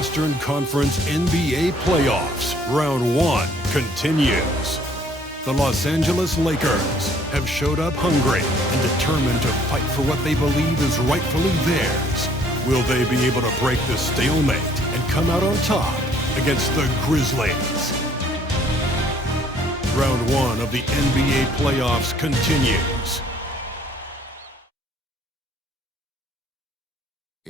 Western Conference NBA Playoffs. Round 1 continues. The Los Angeles Lakers have showed up hungry and determined to fight for what they believe is rightfully theirs. Will they be able to break the stalemate and come out on top against the Grizzlies? Round 1 of the NBA playoffs continues.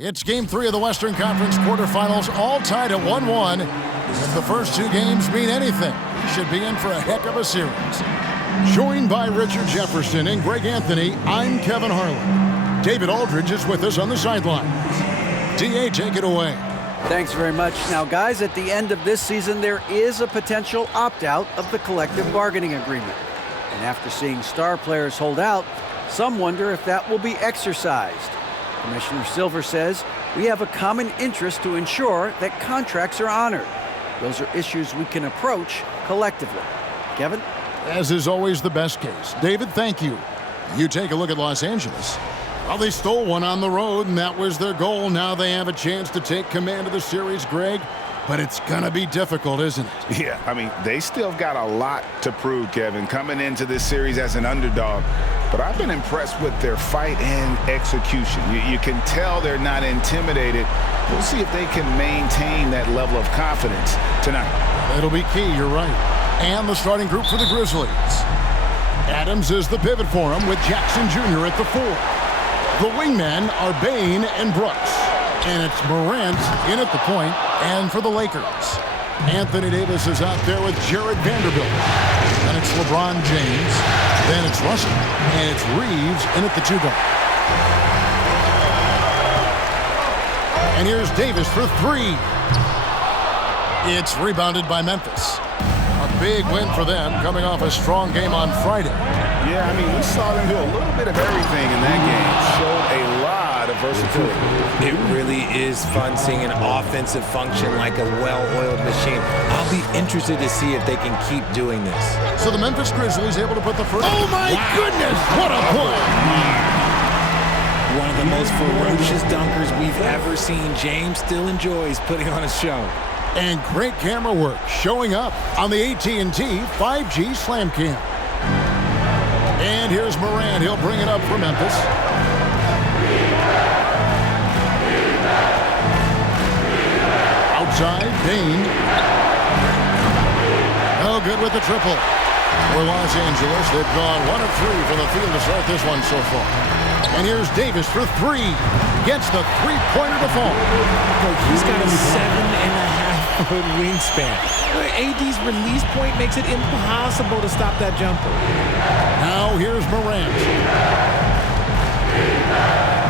It's Game 3 of the Western Conference Quarterfinals, all tied at 1-1. If the first two games mean anything, we should be in for a heck of a series. Joined by Richard Jefferson and Greg Anthony, I'm Kevin Harlan. David Aldridge is with us on the sidelines. D.A., take it away. Thanks very much. Now, guys, at the end of this season, there is a potential opt-out of the collective bargaining agreement. And after seeing star players hold out, some wonder if that will be exercised. Commissioner Silver says we have a common interest to ensure that contracts are honored. Those are issues we can approach collectively. Kevin? As is always the best case. David, thank you. You take a look at Los Angeles. Well, they stole one on the road, and that was their goal. Now they have a chance to take command of the series, Greg. but it's going to be difficult, isn't it? Yeah, I mean, they still got a lot to prove, Kevin, coming into this series as an underdog. But I've been impressed with their fight and execution. You can tell they're not intimidated. We'll see if they can maintain that level of confidence tonight. It'll be key, you're right. And the starting group for the Grizzlies. Adams is the pivot for him with Jackson Jr. at the 4. The wingmen are Bain and Brooks. And it's Morant in at the point, and for the Lakers. Anthony Davis is out there with Jared Vanderbilt. And it's LeBron James. Then it's Russell. And it's Reeves in at the 2 guard. And here's Davis for 3. It's rebounded by Memphis. A big win for them, coming off a strong game on Friday. Yeah, I mean, we saw them do a little bit of everything in that game. Showed a lot of versatility. It really is fun seeing an offensive function like a well-oiled machine. I'll be interested to see if they can keep doing this. So the Memphis Grizzlies able to put the first... Oh, my goodness! What a play! One of the most ferocious dunkers we've ever seen. James still enjoys putting on a show. And great camera work showing up on the AT&T 5G Slam Cam. And here's Morant. He'll bring it up for Memphis. Outside, Bain. No good with the triple. For Los Angeles, they've gone 1 of 3 from the field to start this one so far. And here's Davis for 3. Gets the three-pointer to fall. Look, he's got a 7.5-foot wingspan. AD's release point makes it impossible to stop that jumper. Now here's Morant.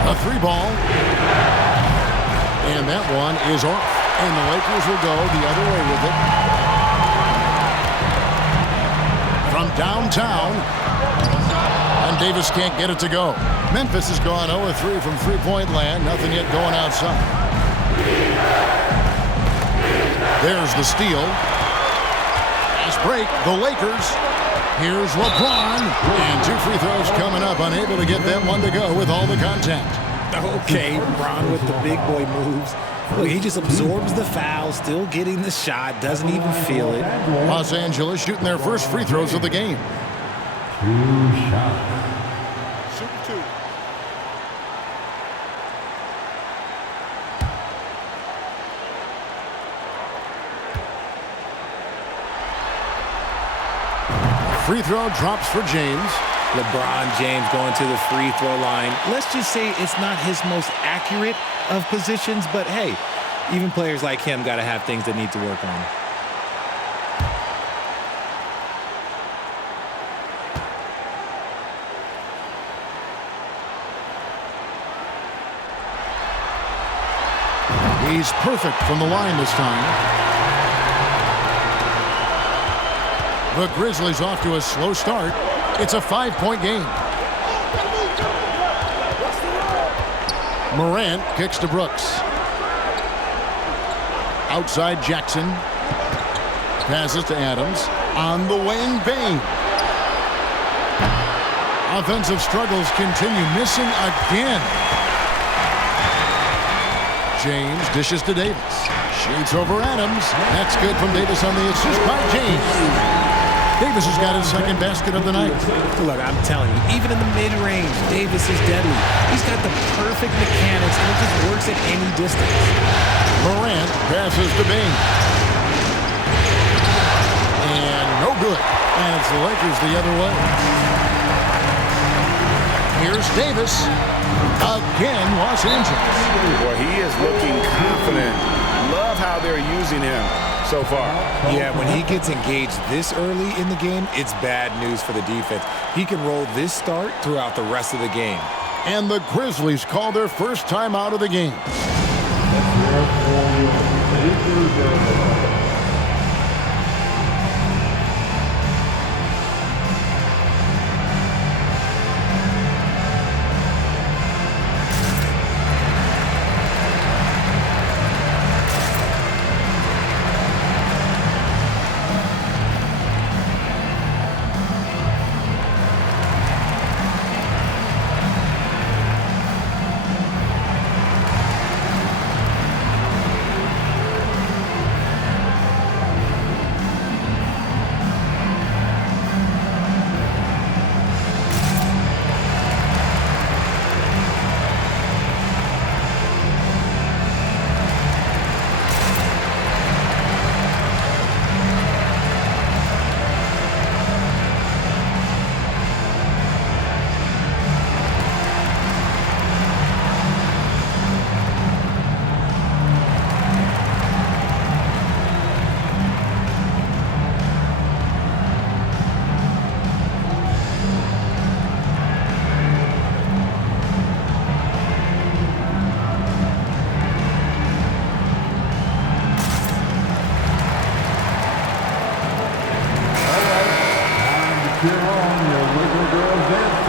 A 3-ball. And that one is off. And the Lakers will go the other way with it. From downtown. And Davis can't get it to go. Memphis has gone 0-3 from three-point land. Nothing yet going outside. There's the steal. Fast break. The Lakers. Here's LeBron. And 2 free throws coming up. Unable to get that one to go with all the contact. Okay, LeBron with the big boy moves. Look, he just absorbs the foul, still getting the shot, doesn't even feel it. Los Angeles shooting their first free throws of the game. 2 shots. Super 2. Free throw drops for James. LeBron James going to the free throw line. Let's just say it's not his most accurate of positions, but hey, even players like him got to have things that need to work on. He's perfect from the line this time. The Grizzlies off to a slow start. It's a 5-point game. Morant kicks to Brooks. Outside Jackson. Passes to Adams. On the wing, Bain. Offensive struggles continue. Missing again. James dishes to Davis. Shoots over Adams. That's good from Davis on the assist by James. Davis has got his second basket of the night. Look, I'm telling you, even in the mid-range, Davis is deadly. He's got the perfect mechanics, and it just works at any distance. Morant passes to Bain. And no good. And it's the Lakers the other way. Here's Davis. Again, Los Angeles. Boy, he is looking confident. Love how they're using him so far. Yeah, when he gets engaged this early in the game, it's bad news for the defense. He can roll this start throughout the rest of the game. And the Grizzlies call their first time out of the game.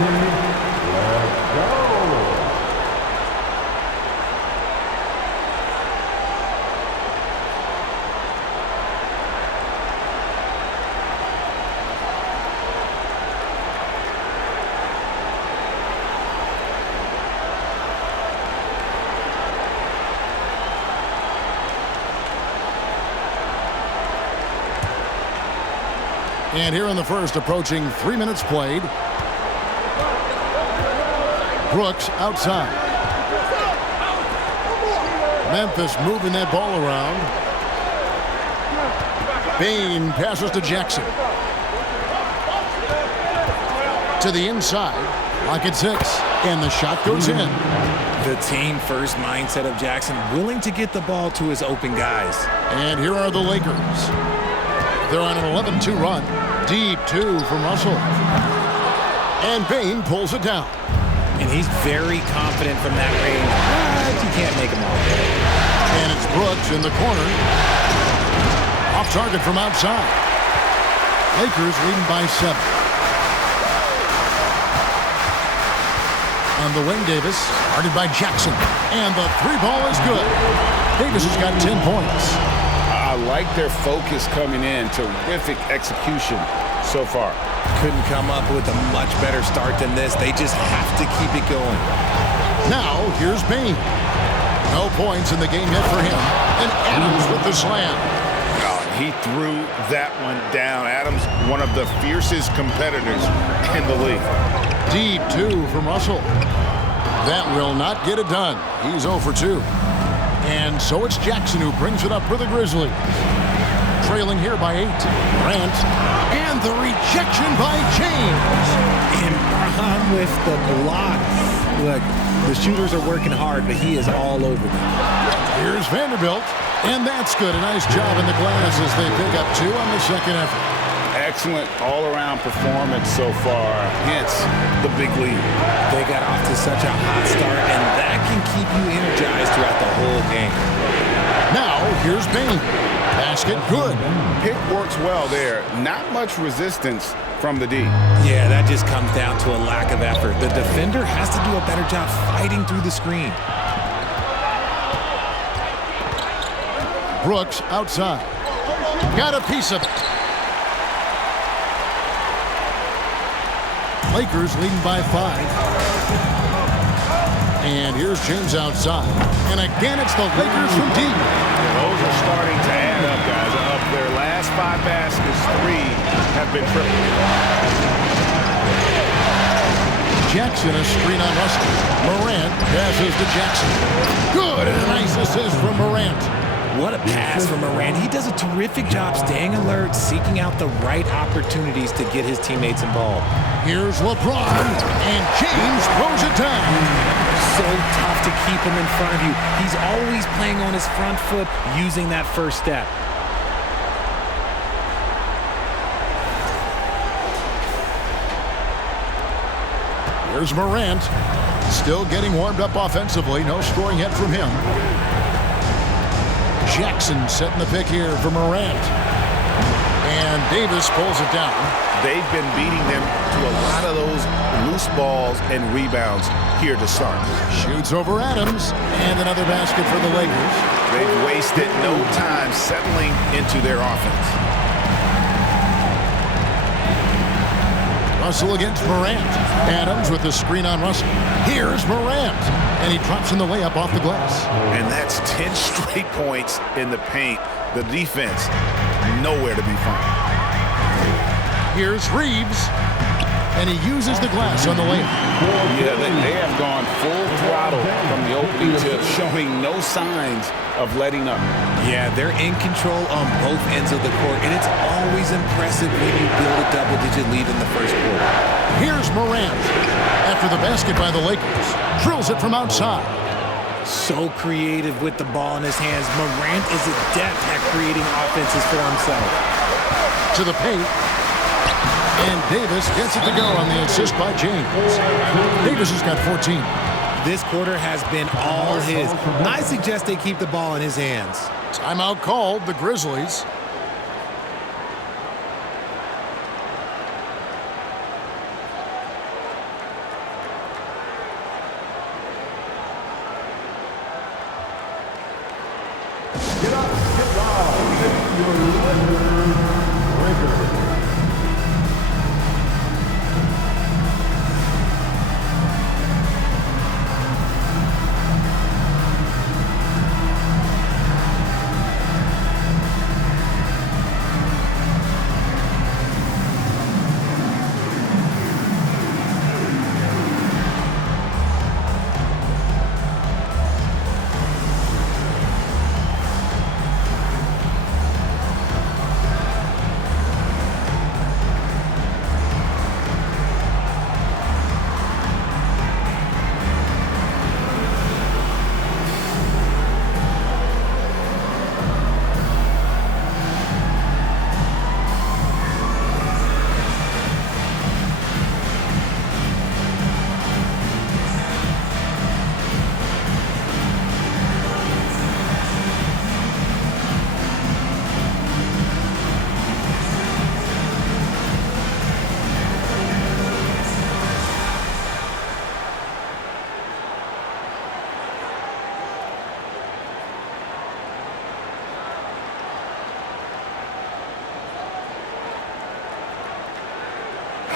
let's go. And here in the first, approaching 3 minutes played. Brooks outside. Memphis moving that ball around. Bain passes to Jackson. To the inside. Lock at 6. And the shot goes in. The team first mindset of Jackson, willing to get the ball to his open guys. And here are the Lakers. They're on an 11-2 run. Deep 2 from Russell. And Bain pulls it down. And he's very confident from that range, but you can't make him all. And it's Brooks in the corner. Off target from outside. Lakers leading by 7. On the wing, Davis, guarded by Jackson. And the 3 ball is good. Davis has got 10 points. I like their focus coming in. Terrific execution so far. Couldn't come up with a much better start than this. They just have to keep it going. Now, here's Bain. No points in the game yet for him. And Adams with the slam. Oh, he threw that one down. Adams, one of the fiercest competitors in the league. Deep 2 from Russell. That will not get it done. He's 0 for 2. And so it's Jackson who brings it up for the Grizzlies. Trailing here by 8. Grant. And the rejection by James. And Braun with the block. Look, the shooters are working hard, but he is all over them. Here's Vanderbilt. And that's good. A nice job in the glass as they pick up 2 on the second effort. Excellent all-around performance so far, hence the big lead. They got off to such a hot start, and that can keep you energized throughout the whole game. Now, here's Bain. Basket good. Pick works well there. Not much resistance from the D. Yeah, that just comes down to a lack of effort. The defender has to do a better job fighting through the screen. Brooks outside. Got a piece of it. Lakers leading by 5. And here's James outside. And again, it's the Lakers from deep. Those are starting to add up, guys. Of their last 5 baskets, 3 have been triple. Jackson, a screen on Russell. Morant passes to Jackson. Good, and a nice assist from Morant. What a pass from Morant. He does a terrific job staying alert, seeking out the right opportunities to get his teammates involved. Here's LeBron, and James throws it down. So tough to keep him in front of you. He's always playing on his front foot, using that first step. Here's Morant, still getting warmed up offensively. No scoring yet from him. Jackson setting the pick here for Morant. And Davis pulls it down. They've been beating them to a lot of those loose balls and rebounds here to start. Shoots over Adams. And another basket for the Lakers. They've wasted no time settling into their offense. Russell against Morant. Adams with the screen on Russell. Here's Morant. And he drops in the layup off the glass. And that's 10 straight points in the paint. The defense, nowhere to be found. Here's Reeves. And he uses the glass on the layup. Yeah, they have gone full throttle from the opening tip, showing no signs of letting up. Yeah, they're in control on both ends of the court, and it's always impressive when you build a double-digit lead in the first quarter. Here's Morant. After the basket by the Lakers. Drills it from outside. So creative with the ball in his hands. Morant is adept at creating offenses for himself. To the paint. And Davis gets it to go on the assist by James. Davis has got 14. This quarter has been all his. I suggest they keep the ball in his hands. Timeout called, the Grizzlies.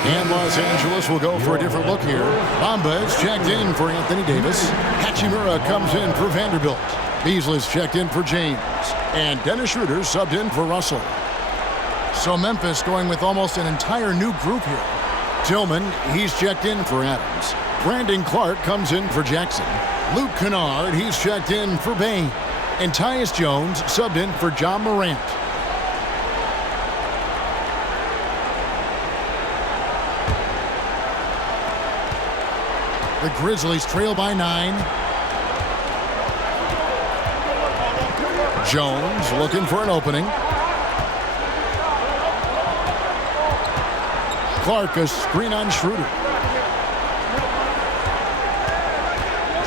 And Los Angeles will go for a different look here. Bamba is checked in for Anthony Davis. Hachimura comes in for Vanderbilt. Beasley's checked in for James. And Dennis Schroeder subbed in for Russell. So Memphis going with almost an entire new group here. Tillman, he's checked in for Adams. Brandon Clark comes in for Jackson. Luke Kennard, he's checked in for Bain. And Tyus Jones subbed in for John Morant. The Grizzlies trail by 9. Jones looking for an opening. Clark a screen on Schroeder.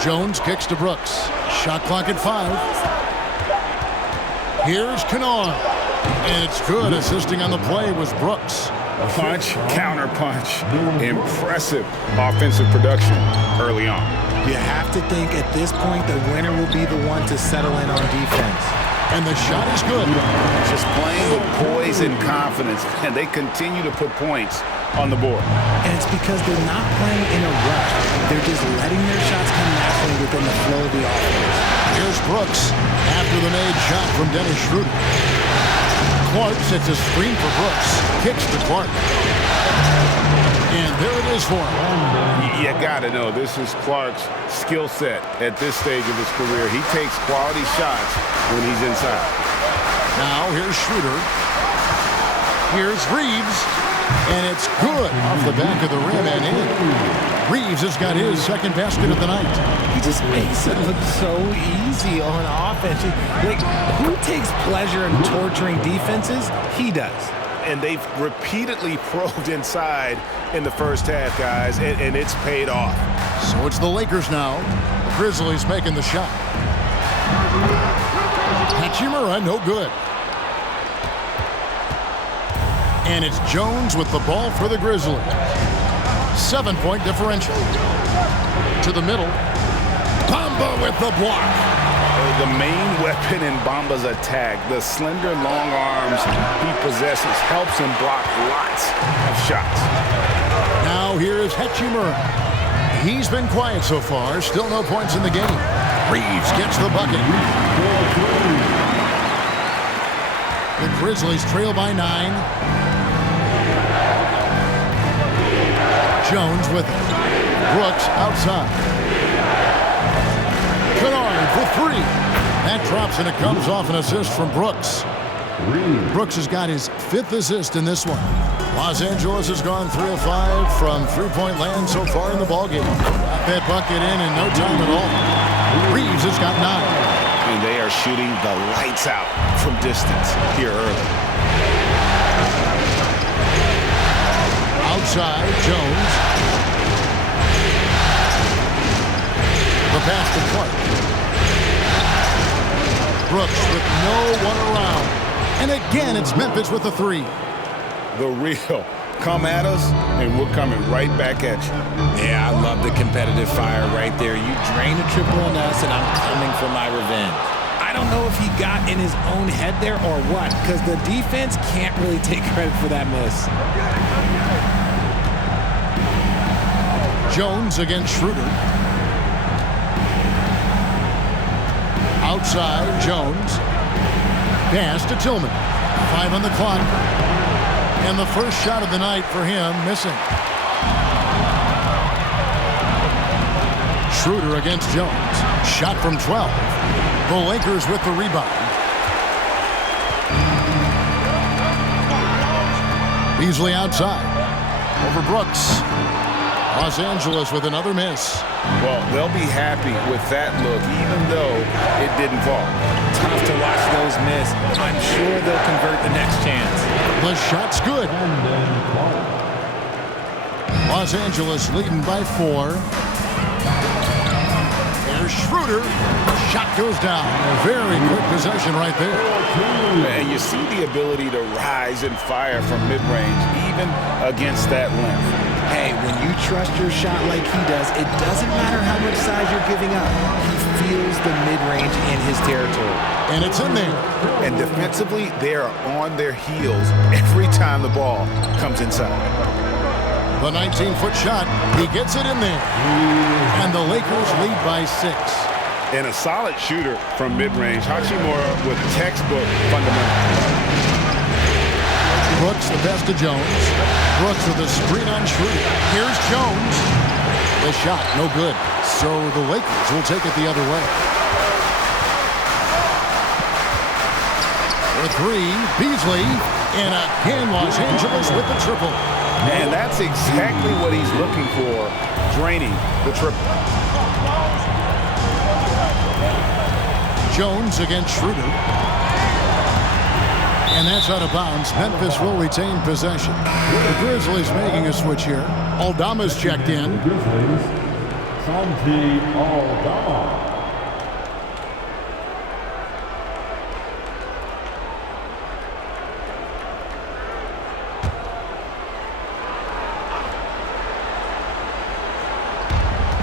Jones kicks to Brooks. Shot clock at 5. Here's Kennard. And it's good. Assisting on the play was Brooks. Punch, counter punch. Impressive offensive production early on. You have to think at this point the winner will be the one to settle in on defense. And the shot is good. Just playing with poise and confidence, and they continue to put points on the board. And it's because they're not playing in a rush. They're just letting their shots come naturally within the flow of the offense. Here's Brooks after the made shot from Dennis Schroeder. Clark sets a screen for Brooks. Kicks to Clark. And there it is for him. You got to know this is Clark's skill set at this stage of his career. He takes quality shots when he's inside. Now here's Schroeder. Here's Reeves. And it's good off the back of the rim and in. Reeves has got his second basket of the night. He just makes it look so easy on offense. Like, who takes pleasure in torturing defenses? He does. And they've repeatedly probed inside in the first half, guys, and it's paid off. So it's the Lakers now. The Grizzlies making the shot. Hachimura, no good. And it's Jones with the ball for the Grizzlies. 7-point differential. To the middle. Bamba with the block. The main weapon in Bamba's attack, the slender, long arms he possesses, helps him block lots of shots. Now here's Hachimura. He's been quiet so far. Still no points in the game. Reeves gets the bucket. The Grizzlies trail by 9. Jones with it. Brooks outside. Kennard for 3. That drops and it comes off an assist from Brooks. Brooks has got his 5th assist in this one. Los Angeles has gone 3 of 5 from three-point land so far in the ballgame. Got that bucket in no time at all. Reeves has got 9. And they are shooting the lights out from distance here early. Outside, Jones. The pass to Clark. Brooks with no one around. And again, it's Memphis with the 3. The real. Come at us, and we're coming right back at you. Yeah, I love the competitive fire right there. You drain a triple on us, and I'm coming for my revenge. I don't know if he got in his own head there or what, because the defense can't really take credit for that miss. Jones against Schroeder. Outside, Jones. Pass to Tillman. 5 on the clock. And the first shot of the night for him missing. Schroeder against Jones. Shot from 12. The Lakers with the rebound. Beasley outside. Over Brooks. Los Angeles with another miss. Well, they'll be happy with that look, even though it didn't fall. Tough to watch those miss. I'm sure they'll convert the next chance. The shot's good. Los Angeles leading by 4. There's Schroeder. Shot goes down. A very quick possession right there. And you see the ability to rise and fire from mid-range, even against that length. Hey, when you trust your shot like he does, it doesn't matter how much size you're giving up. He feels the mid-range in his territory. And it's in there. And defensively, they are on their heels every time the ball comes inside. The 19-foot shot, he gets it in there. And the Lakers lead by 6. And a solid shooter from mid-range. Hachimura with textbook fundamentals. Brooks, the pass to Jones. Brooks with a screen on Schroeder. Here's Jones. The shot, no good. So the Lakers will take it the other way. For 3, Beasley. And again, Los Angeles with the triple. And that's exactly what he's looking for, draining the triple. Jones against Schroeder. And that's out of bounds. Memphis will retain possession. The Grizzlies making a switch here. Aldama's checked in. Grizzlies, Santi Aldama.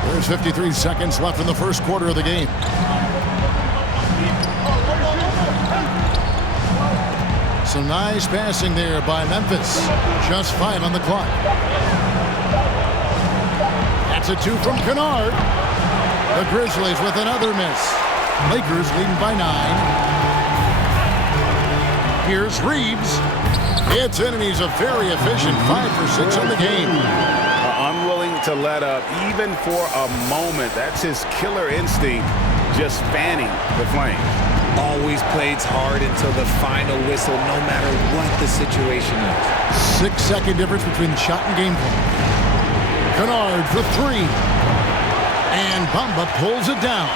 There's 53 seconds left in the first quarter of the game. Some nice passing there by Memphis. Just 5 on the clock. That's a 2 from Kennard. The Grizzlies with another miss. Lakers leading by 9. Here's Reeves. It's in, and he's a very efficient 5 for 6 on the game. Unwilling to let up, even for a moment. That's his killer instinct, just fanning the flame. Always plays hard until the final whistle, no matter what the situation is. 6-second difference between the shot and game clock. Kennard for 3. And Bamba pulls it down.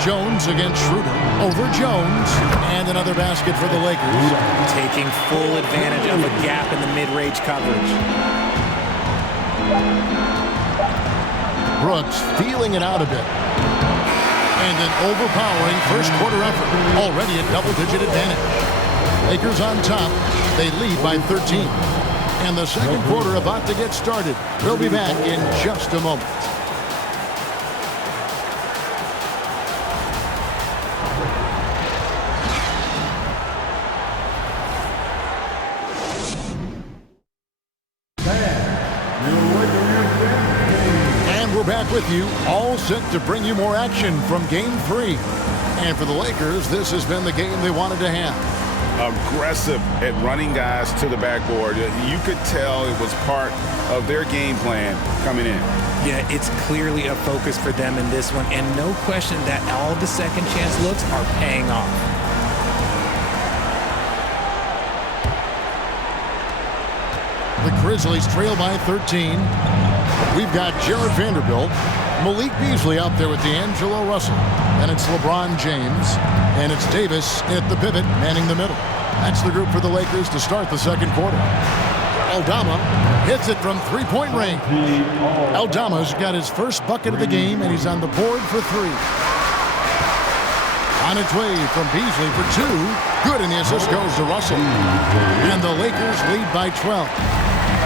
Jones against Schroeder. Over Jones. And another basket for the Lakers. Taking full advantage of a gap in the mid-range coverage. Brooks feeling it out a bit. And an overpowering first quarter effort. Already a double-digit advantage. Lakers on top. They lead by 13. And the second quarter about to get started. We'll be back in just a moment. Back with you, all set to bring you more action from Game 3. And for the Lakers, this has been the game they wanted to have. Aggressive at running guys to the backboard. You could tell it was part of their game plan coming in. Yeah, it's clearly a focus for them in this one, and no question that all the second chance looks are paying off. The Grizzlies trail by 13. We've got Jared Vanderbilt, Malik Beasley out there with D'Angelo Russell. And it's LeBron James. And it's Davis at the pivot, manning the middle. That's the group for the Lakers to start the second quarter. Aldama hits it from three-point range. Aldama's got his first bucket of the game, and he's on the board for 3. On its way from Beasley for 2. Good, and the assist goes to Russell. And the Lakers lead by 12.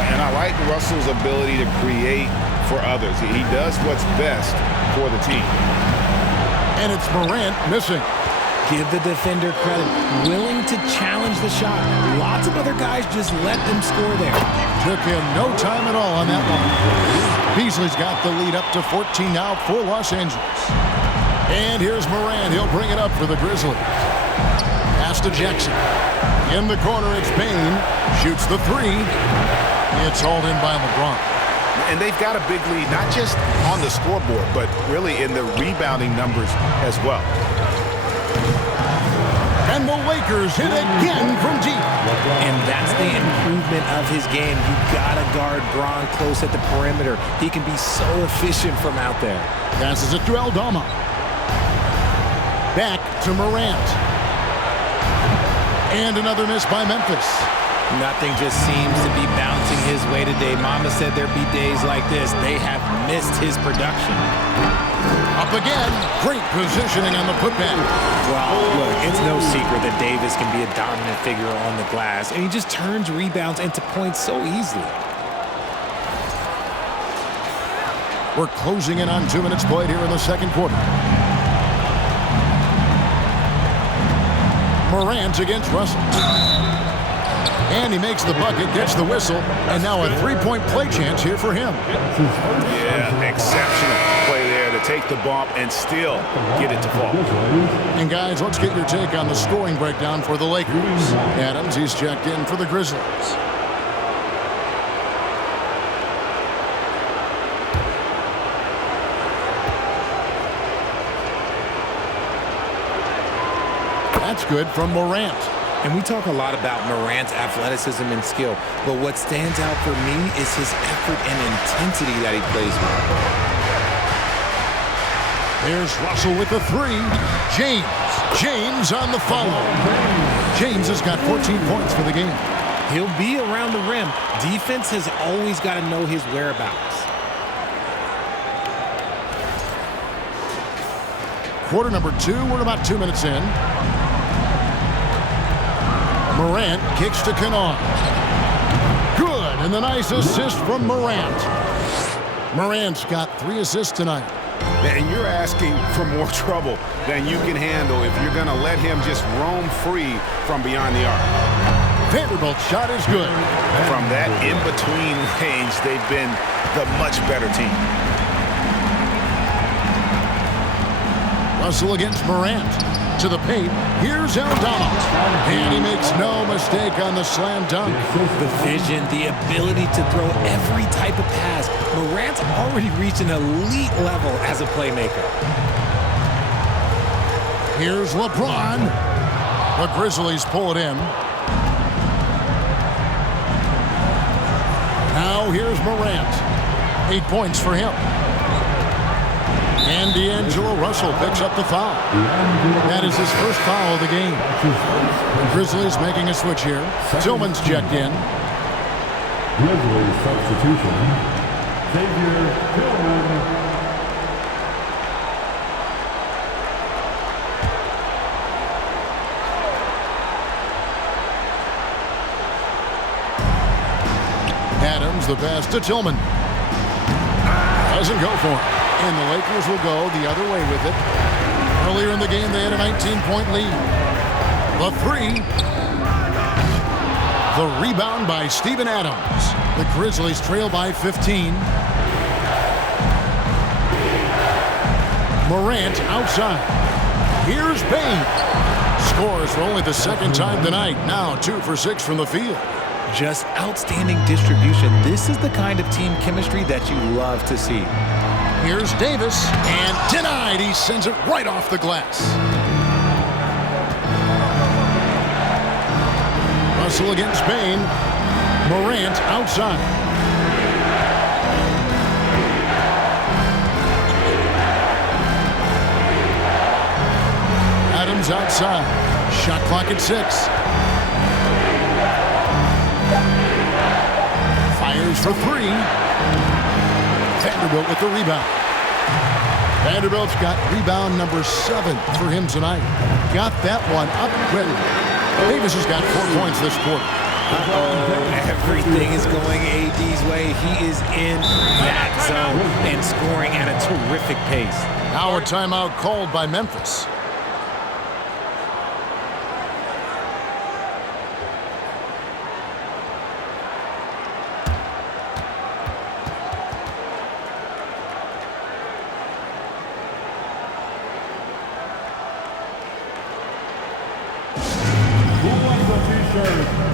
And I like Russell's ability to create for others. He does what's best for the team. And it's Morant missing. Give the defender credit. Willing to challenge the shot. Lots of other guys just let them score there. Took him no time at all on that one. Beasley's got the lead up to 14 now for Los Angeles. And here's Morant. He'll bring it up for the Grizzlies. Pass to Jackson. In the corner, it's Bane. Shoots the three. It's hauled in by LeBron. And they've got a big lead, not just on the scoreboard, but really in the rebounding numbers as well. And the Lakers hit again from deep. And that's the improvement of his game. You gotta guard Bron close at the perimeter. He can be so efficient from out there. Passes it to Aldama. Back to Morant. And another miss by Memphis. Nothing just seems to be bouncing his way today. Mama said there'd be days like this. They have missed his production. Up again. Great positioning on the putback. Well, look, it's no secret that Davis can be a dominant figure on the glass, and he just turns rebounds into points so easily. We're closing in on 2 minutes played here in the second quarter. Morant against Russell. And he makes the bucket, gets the whistle, and now a three-point play chance here for him. Yeah, exceptional play there to take the bump and still get it to fall. And guys, let's get your take on the scoring breakdown for the Lakers. Adams, he's checked in for the Grizzlies. That's good from Morant. And we talk a lot about Morant's athleticism and skill, but what stands out for me is his effort and intensity that he plays with. There's Russell with the three. James on the follow. James has got 14 points for the game. He'll be around the rim. Defense has always got to know his whereabouts. Quarter number 2, we're about 2 minutes in. Morant kicks to Kennard. Good, and the nice assist from Morant. Morant's got 3 assists tonight. And you're asking for more trouble than you can handle if you're going to let him just roam free from beyond the arc. Vanderbilt's shot is good. From that in-between range, they've been the much better team. Russell against Morant. To the paint. Here's Aldama. And he makes no mistake on the slam dunk. The vision, the ability to throw every type of pass. Morant's already reached an elite level as a playmaker. Here's LeBron. The Grizzlies pull it in. Now here's Morant. 8 points for him. And D'Angelo Russell picks up the foul. That is his first foul of the game. The Grizzlies making a switch here. Tillman's checked in. Grizzlies substitution. Xavier Tillman. Adams, the pass to Tillman. Doesn't go for him. And the Lakers will go the other way with it. Earlier in the game, they had a 19-point lead. The three. The rebound by Steven Adams. The Grizzlies trail by 15. Morant outside. Here's Bane. Scores for only the second time tonight. Now 2 for 6 from the field. Just outstanding distribution. This is the kind of team chemistry that you love to see. Here's Davis, and denied. He sends it right off the glass. Russell against Bane. Morant outside. Adams outside. Shot clock at 6. Fires for 3. Vanderbilt with the rebound. Vanderbilt's got rebound number 7 for him tonight. Got that one up quick. Davis has got 4 points this quarter. Everything is going AD's way. He is in that zone and scoring at a terrific pace. Now a timeout called by Memphis. Who wants the t-shirt?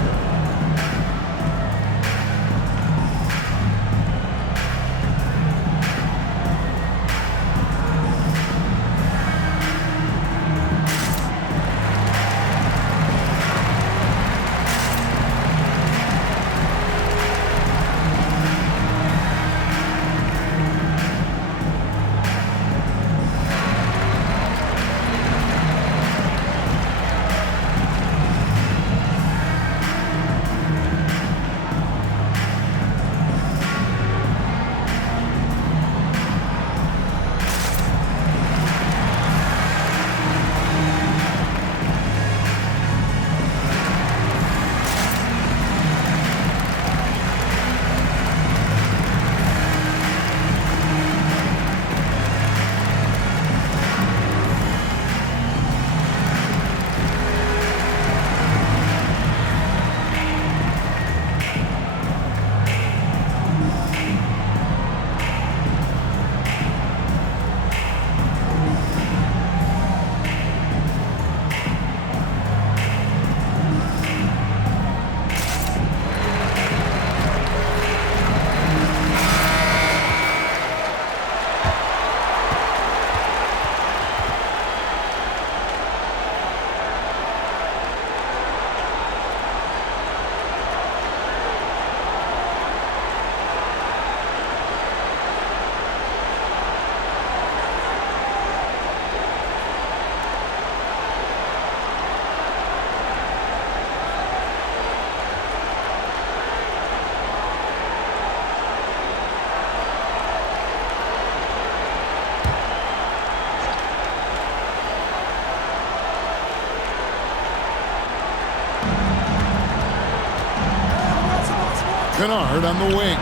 Kennard on the wing.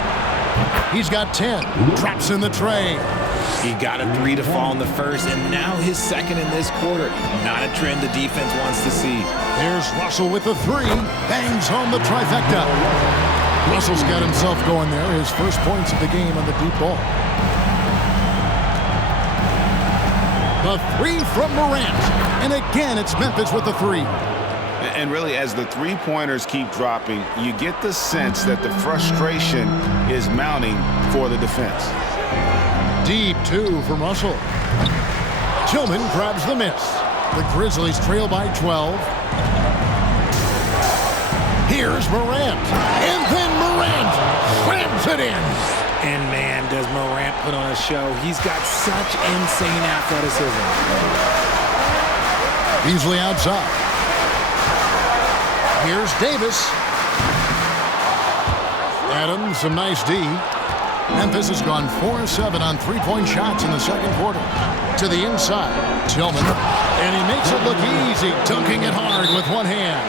He's got 10. Drops in the tray. He got a 3 to fall in the first, and now his second in this quarter. Not a trend the defense wants to see. Here's Russell with the 3. Bangs home the trifecta. Russell's got himself going there. His first points of the game on the deep ball. The 3 from Morant. And again, it's Memphis with the 3. And really, as the three-pointers keep dropping, you get the sense that the frustration is mounting for the defense. Deep 2 from Russell. Tillman grabs the miss. The Grizzlies trail by 12. Here's Morant. And then Morant slams it in. And man, does Morant put on a show. He's got such insane athleticism. Beasley outside. Here's Davis. Adams, some nice D. Memphis has gone 4-7 on three-point shots in the second quarter. To the inside, Tillman. And he makes it look easy, dunking it hard with one hand.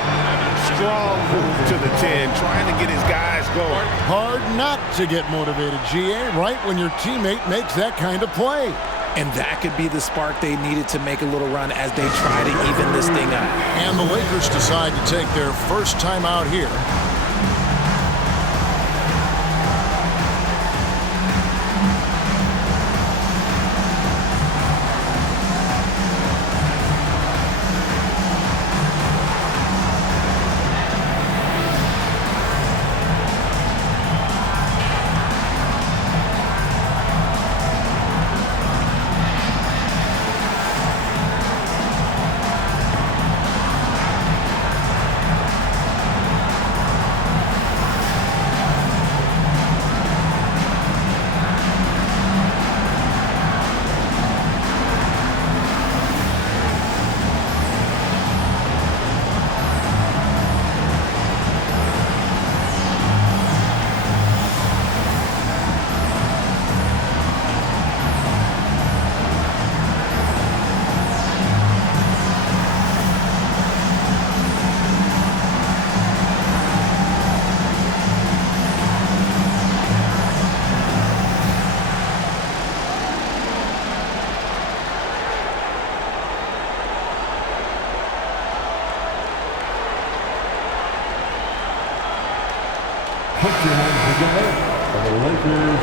Strong move to the 10, trying to get his guys going. Hard not to get motivated, GA, right when your teammate makes that kind of play. And that could be the spark they needed to make a little run as they try to even this thing up. And the Lakers decide to take their first time out here. Put your hands together for the Lakers.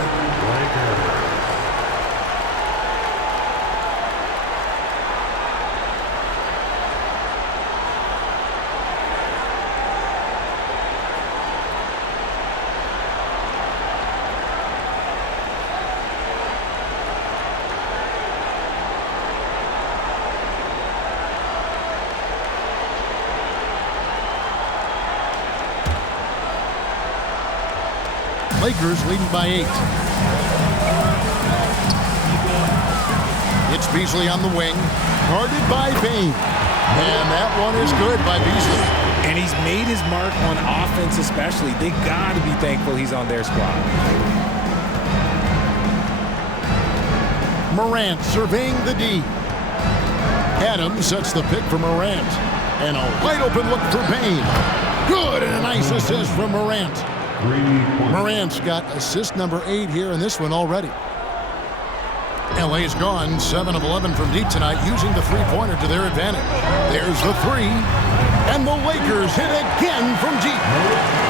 Lakers leading by 8. It's Beasley on the wing, guarded by Bane. And that one is good by Beasley. And he's made his mark on offense especially. They got to be thankful he's on their squad. Morant surveying the D. Adams sets the pick for Morant. And a wide open look for Bane. Good, and a nice assist from Morant. Morant's got assist number 8 here in this one already. LA's gone 7 of 11 from deep tonight, using the three-pointer to their advantage. There's the 3, and the Lakers hit again from deep.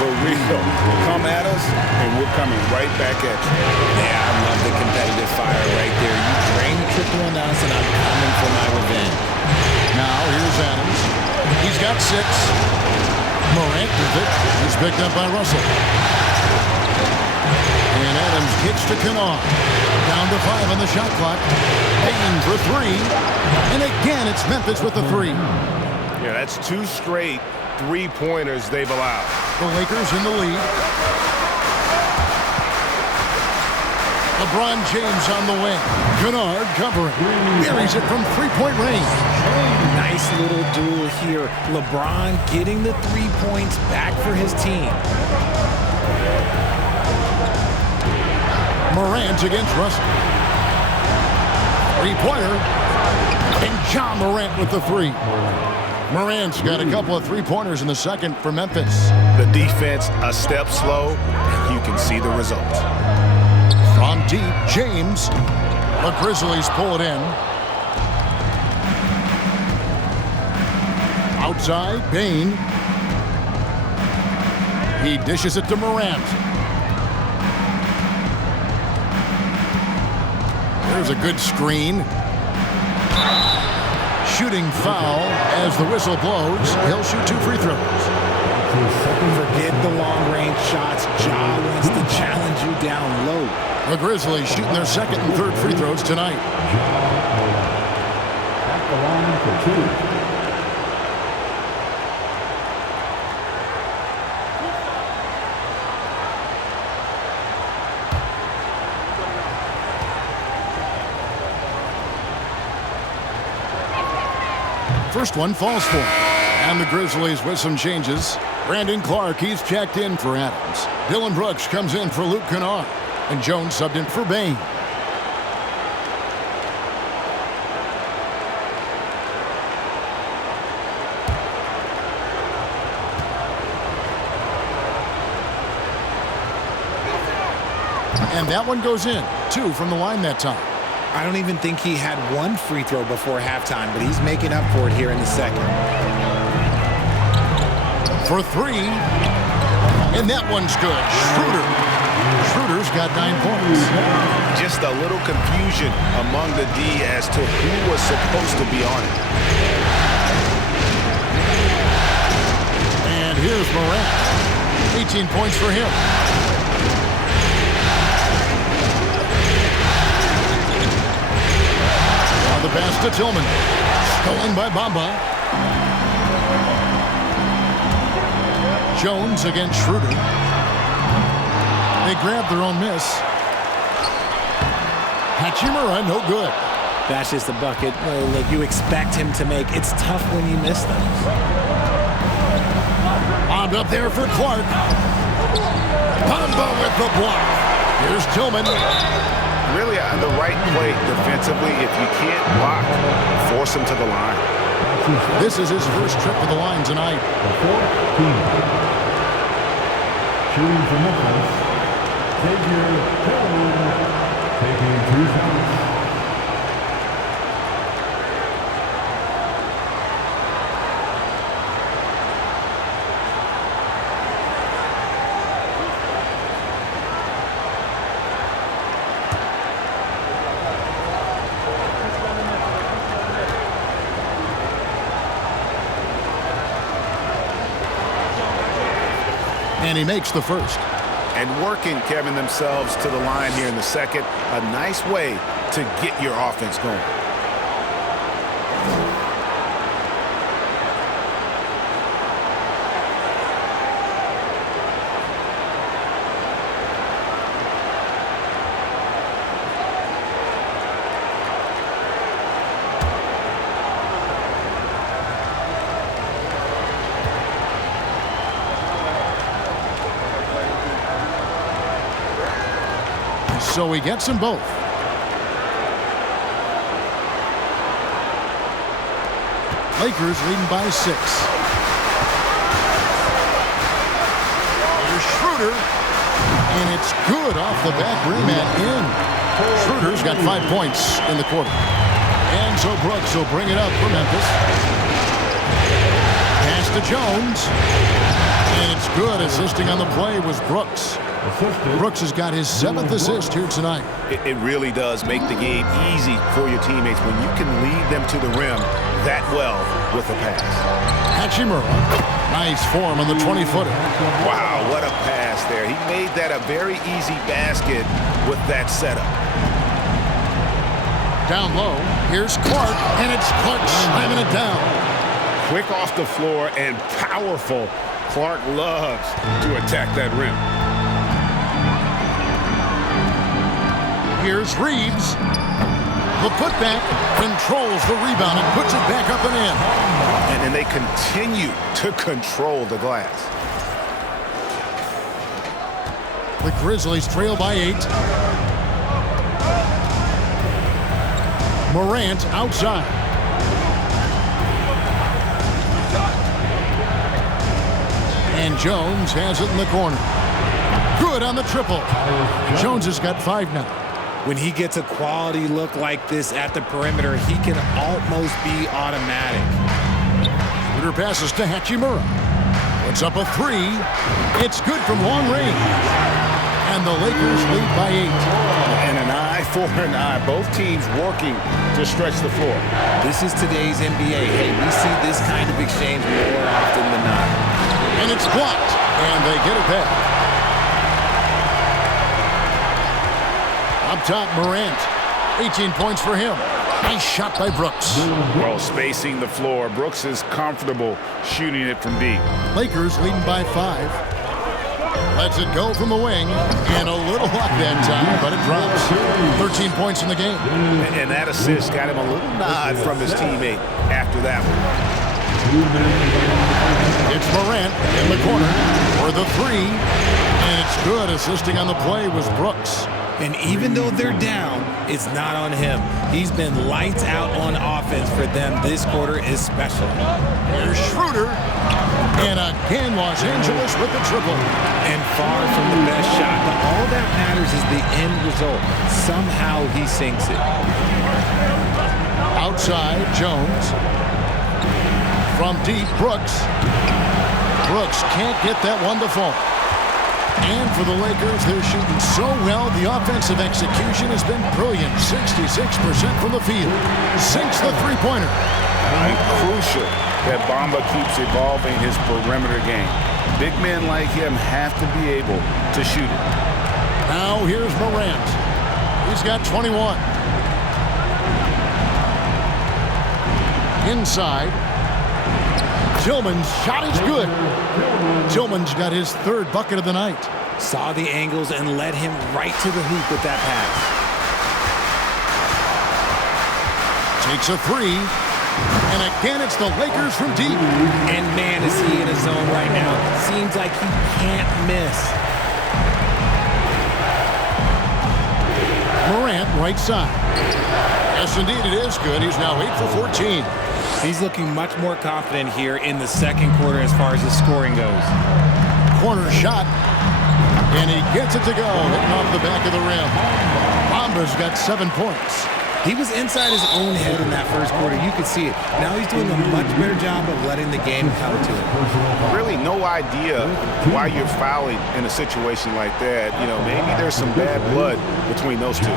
For real. Come at us, and we're coming right back at you. Yeah, I love the competitive fire right there. You drain the triple on us, and I'm coming for my revenge. Now here's Adams. He's got 6. Morant with it. He's picked up by Russell. And Adams gets to Kennard. Down to 5 on the shot clock. Payton for 3. And again, it's Memphis with the 3. Yeah, that's 2 straight three-pointers they've allowed. The Lakers in the lead. LeBron James on the wing. Kennard covering. Buries it from three-point range. Nice little duel here. LeBron getting the 3 points back for his team. Morant against Russell. Three-pointer. And John Morant with the 3. Morant's got a couple of three-pointers in the second for Memphis. The defense a step slow, and you can see the results. From deep, James. The Grizzlies pull it in. Outside, Bane. He dishes it to Morant. There's a good screen. Shooting foul as the whistle blows. He'll shoot 2 free throws. Forget the long-range shots. Ja wants to challenge you down low. The Grizzlies shooting their second and third free throws tonight. At the line for 2. First one falls for him. And the Grizzlies with some changes. Brandon Clark, he's checked in for Adams. Dillion Brooks comes in for Luke Kennard. And Jones subbed in for Bane. And that one goes in. 2 from the line that time. I don't even think he had 1 free throw before halftime, but he's making up for it here in the second. For 3. And that one's good. Schroeder's got 9 points. Just a little confusion among the D as to who was supposed to be on it. And here's Morant. 18 points for him. Now the pass to Tillman. Stolen by Bamba. Jones against Schroeder. They grab their own miss. Hachimura, no good. That's just a bucket. Look, you expect him to make. It's tough when you miss them. Bombed up there for Clark. Bamba with the block. Here's Tillman. Really on the right play defensively. If you can't block, force him to the line. This is his first trip to the line tonight. 14. Shooting for Memphis. Taking 2 shots. And he makes the first. And working, Kevin, themselves to the line here in the second. A nice way to get your offense going. So he gets them both. Lakers leading by 6. Here's Schroeder. And it's good off the back rim and in. Schroeder's got 5 points in the quarter. And so Brooks will bring it up for Memphis. Pass to Jones. And it's good. Assisting on the play was Brooks. Brooks has got his 7th assist here tonight. It really does make the game easy for your teammates when you can lead them to the rim that well with a pass. Hachimura. Nice form on the 20-footer. Wow, what a pass there. He made that a very easy basket with that setup. Down low, here's Clark, and it's Clark slamming it down. Quick off the floor and powerful. Clark loves to attack that rim. Here's Reeves. The putback controls the rebound and puts it back up and in. And then they continue to control the glass. The Grizzlies trail by 8. Morant outside. And Jones has it in the corner. Good on the triple. Jones has got 5 now. When he gets a quality look like this at the perimeter, he can almost be automatic. Schroeder passes to Hachimura. Puts up a 3. It's good from long range. And the Lakers lead by 8. And an eye for an eye. Both teams working to stretch the floor. This is today's NBA. Hey, we see this kind of exchange more often than not. And it's blocked. And they get it back. Up top, Morant. 18 points for him. Nice shot by Brooks. Well, spacing the floor. Brooks is comfortable shooting it from deep. Lakers leading by 5. Lets it go from the wing. And a little luck that time, but it drops. 13 points in the game. And that assist got him a little nod from his teammate after that one. It's Morant in the corner for the 3. And it's good. Assisting on the play was Brooks. And even though they're down, it's not on him. He's been lights out on offense for them this quarter especially. Here's Schroeder. And again, Los Angeles with the triple. And far from the best shot, but all that matters is the end result. Somehow he sinks it. Outside, Jones. From deep, Brooks. Brooks can't get that one to fall. And for the Lakers, they're shooting so well. The offensive execution has been brilliant. 66% from the field. Sinks the three-pointer. And crucial that Bamba keeps evolving his perimeter game. Big men like him have to be able to shoot it. Now here's Morant. He's got 21. Inside. Tillman's shot is good. Tillman's got his 3rd bucket of the night. Saw the angles and led him right to the hoop with that pass. Takes a 3. And again, it's the Lakers from deep. And man, is he in a zone right now. Seems like he can't miss. Morant, right side. Yes, indeed, it is good. He's now 8 for 14. He's looking much more confident here in the second quarter as far as his scoring goes. Corner shot. And he gets it to go, hitting off the back of the rim. Bamba's got 7 points. He was inside his own head in that first quarter. You could see it. Now he's doing a much better job of letting the game come to him. Really no idea why you're fouling in a situation like that. You know, maybe there's some bad blood between those two.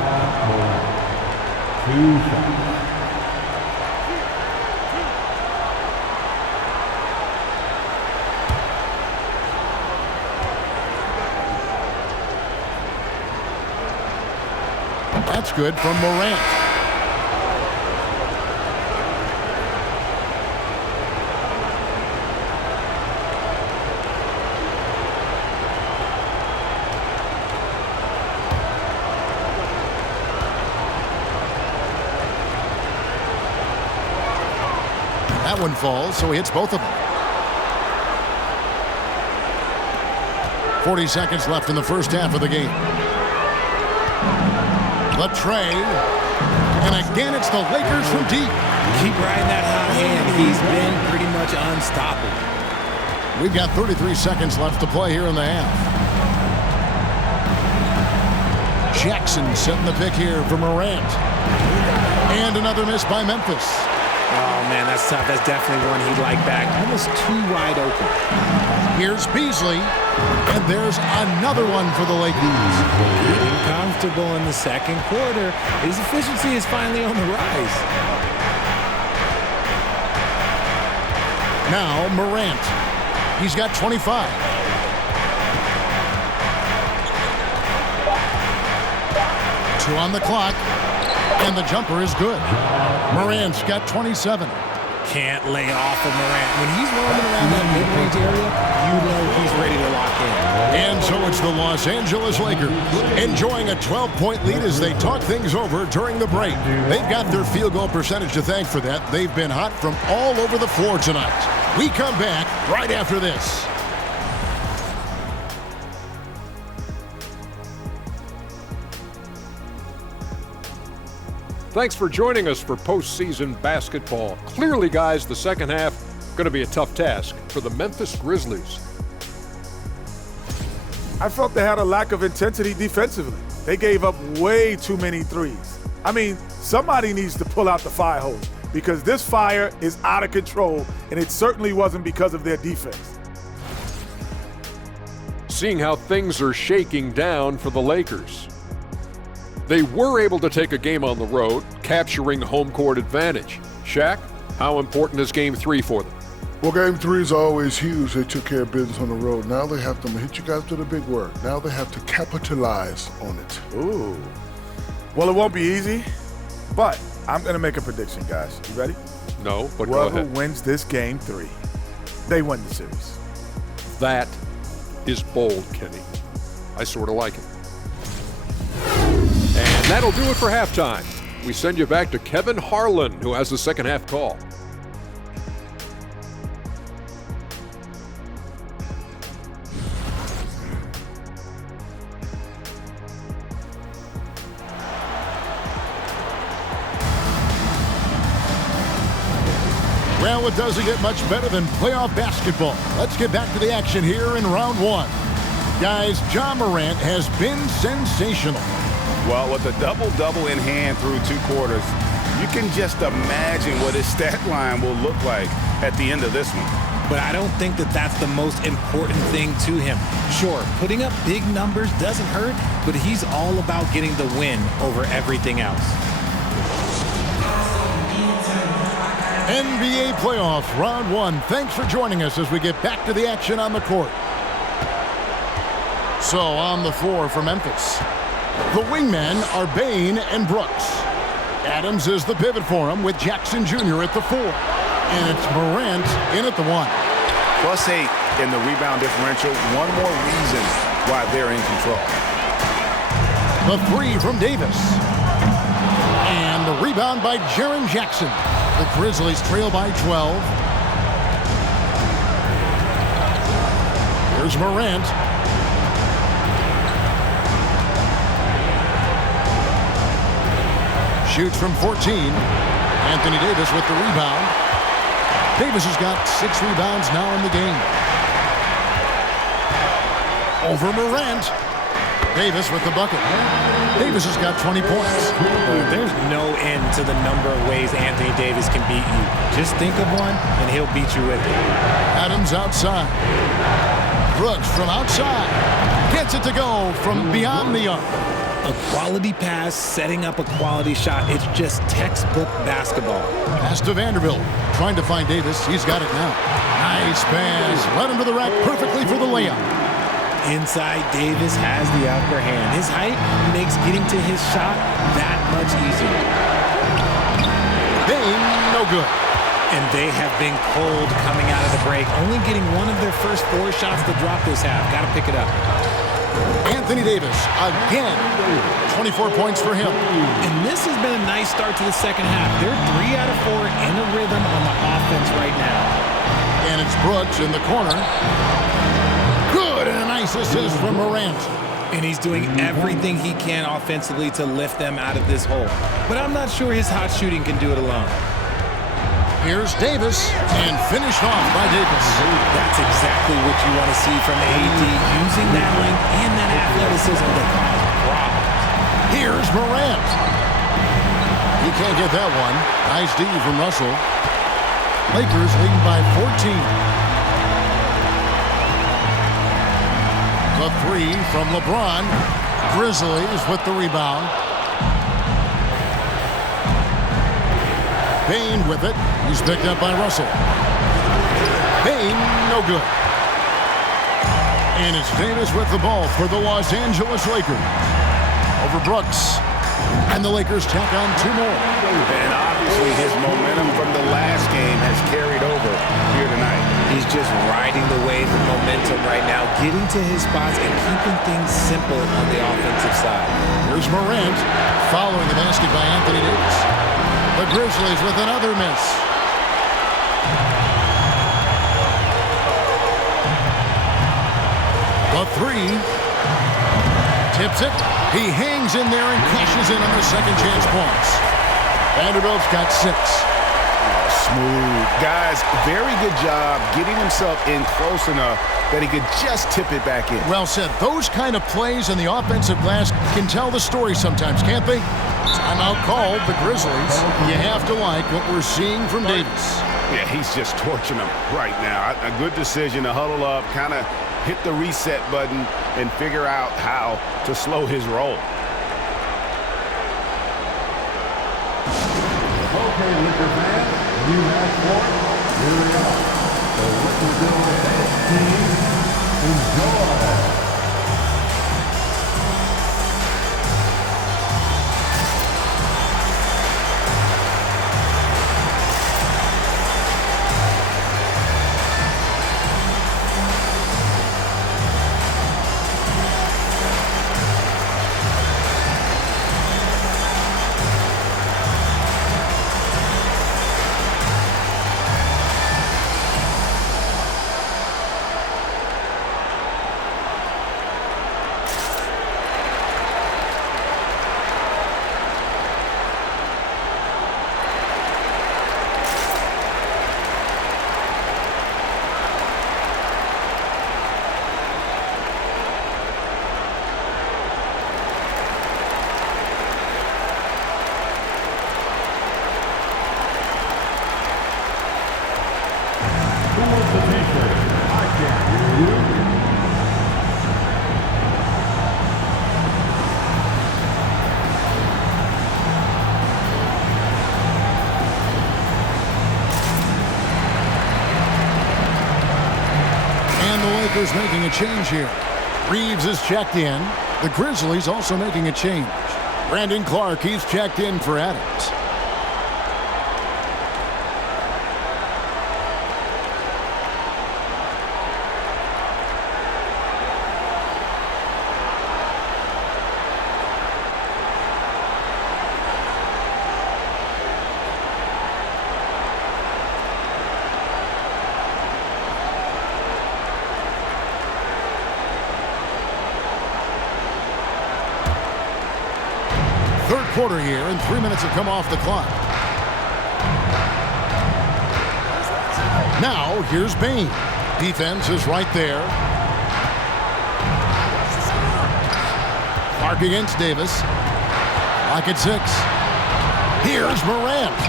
That's good from Morant. That one falls, so he hits both of them. 40 seconds left in the first half of the game. The tray. And again, it's the Lakers from deep. Keep riding that hot hand. He's been pretty much unstoppable. We've got 33 seconds left to play here in the half. Jackson setting the pick here for Morant. And another miss by Memphis. Oh, man, that's tough. That's definitely one he'd like back. Almost too wide open. Here's Beasley. And there's another one for the Lakers. Getting comfortable in the second quarter. His efficiency is finally on the rise. Now Morant. He's got 25. Two on the clock. And the jumper is good. Morant's got 27. Can't lay off of Morant. When he's roaming around that mid-range area, you know he's ready to lock in. And so it's the Los Angeles Lakers enjoying a 12-point lead as they talk things over during the break. They've got their field goal percentage to thank for that. They've been hot from all over the floor tonight. We come back right after this. Thanks for joining us for postseason basketball. Clearly, guys, the second half going to be a tough task for the Memphis Grizzlies. I felt they had a lack of intensity defensively. They gave up way too many threes. I mean, somebody needs to pull out the fire hose because this fire is out of control, and it certainly wasn't because of their defense. Seeing how things are shaking down for the Lakers. They were able to take a game on the road, capturing home court advantage. Shaq, how important is Game 3 for them? Well, Game 3 is always huge. They took care of business on the road. Now they have to hit you guys with a big word. Now they have to capitalize on it. Ooh. Well, it won't be easy, but I'm going to make a prediction, guys. You ready? No, but go ahead. Whoever wins this Game 3, they win the series. That is bold, Kenny. I sort of like it. And that'll do it for halftime. We send you back to Kevin Harlan, who has the second half call. Well, it doesn't get much better than playoff basketball. Let's get back to the action here in round one. Guys, Ja Morant has been sensational. Well, with a double-double in hand through two quarters, you can just imagine what his stat line will look like at the end of this one. But I don't think that that's the most important thing to him. Sure, putting up big numbers doesn't hurt, but he's all about getting the win over everything else. NBA playoffs, round one. Thanks for joining us as we get back to the action on the court. So on the floor for Memphis, the wingmen are Bain and Brooks. Adams is the pivot for him with Jackson Jr. at the 4. And it's Morant in at the 1. +8 in the rebound differential. One more reason why they're in control. The 3 from Davis. And the rebound by Jaren Jackson. The Grizzlies trail by 12. Here's Morant. Shoots from 14. Anthony Davis with the rebound. Davis has got 6 rebounds now in the game. Over Morant. Davis with the bucket. Davis has got 20 points. There's no end to the number of ways Anthony Davis can beat you. Just think of one, and he'll beat you with it. Adams outside. Brooks from outside. Gets it to go from beyond the arc. A quality pass, setting up a quality shot. It's just textbook basketball. Pass to Vanderbilt. Trying to find Davis. He's got it now. Nice pass. Led him to the rack perfectly for the layup. Inside, Davis has the upper hand. His height makes getting to his shot that much easier. Bane, no good. And they have been cold coming out of the break, only getting one of their first 4 shots to drop this half. Got to pick it up. Anthony Davis, again, 24 points for him. And this has been a nice start to the second half. They're 3 out of 4 in a rhythm on the offense right now. And it's Brooks in the corner. Good, and a nice assist from Morant. And he's doing everything he can offensively to lift them out of this hole. But I'm not sure his hot shooting can do it alone. Here's Davis, and finished off by Davis. That's exactly what you want to see from AD, using that length and that athleticism to cause problems. Here's Morant. He can't get that one. Nice D from Russell. Lakers leading by 14. The 3 from LeBron. Grizzlies with the rebound. Bane with it. He's picked up by Russell. Bane, no good. And it's Davis with the ball for the Los Angeles Lakers. Over Brooks. And the Lakers tack on 2 more. And obviously his momentum from the last game has carried over here tonight. He's just riding the wave of momentum right now, getting to his spots and keeping things simple on the offensive side. Here's Morant following the basket by Anthony Davis. The Grizzlies with another miss. The 3. Tips it. He hangs in there and cashes in on the second chance points. Vanderbilt's got 6. Smooth. Guys, very good job getting himself in close enough that he could just tip it back in. Well said. Those kind of plays in the offensive glass can tell the story sometimes, can't they? Timeout called, the Grizzlies. You have to like what we're seeing from Davis. Yeah, he's just torching them right now. A good decision to huddle up, kind of hit the reset button, and figure out how to slow his roll. Okay, Laker fans, new match point. Here we are. So what you do is enjoy. Lakers making a change here. Reeves is checked in. The Grizzlies also making a change. Brandon Clark, he's checked in for Adams. Third quarter here, and 3 minutes have come off the clock. Now, here's Bane. Defense is right there. Clark against Davis. Clock at 6. Here's Morant.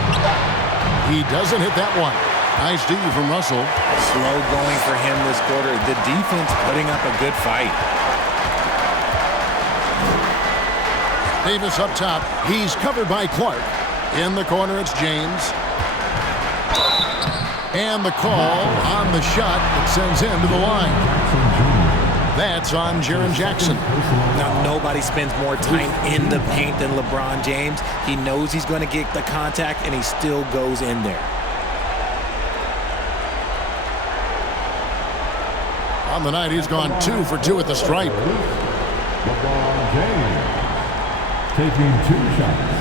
He doesn't hit that one. Nice D from Russell. Slow going for him this quarter. The defense putting up a good fight. Davis up top. He's covered by Clark. In the corner, it's James. And the call on the shot that sends him to the line. That's on Jaren Jackson. Now, nobody spends more time in the paint than LeBron James. He knows he's going to get the contact, and he still goes in there. On the night, he's gone 2 for 2 at the stripe. LeBron James taking 2 shots.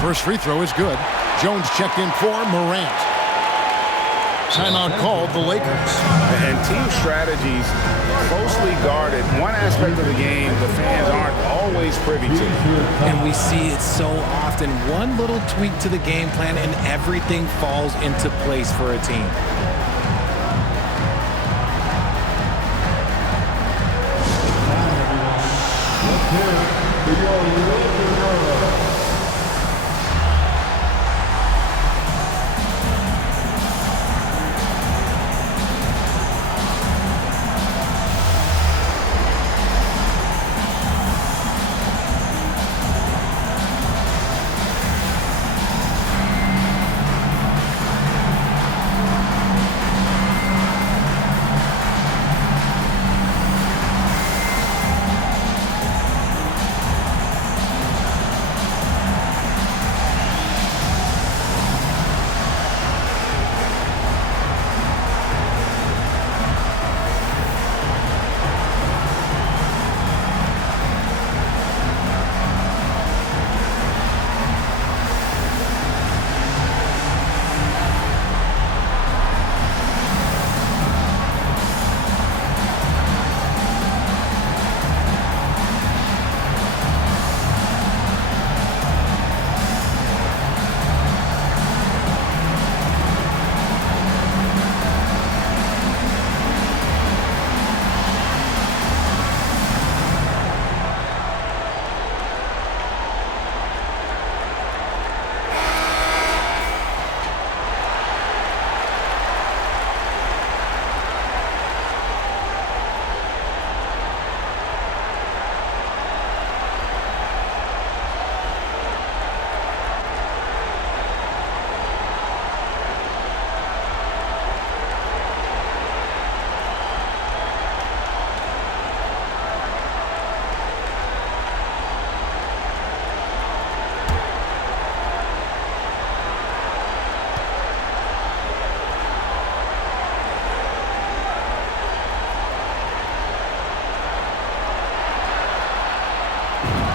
First free throw is good. Jones checked in for Morant. Timeout called the Lakers. And team strategies closely guarded. One aspect of the game the fans aren't always privy to. And we see it so often. One little tweak to the game plan and everything falls into place for a team. Let's hear it for your Lakers.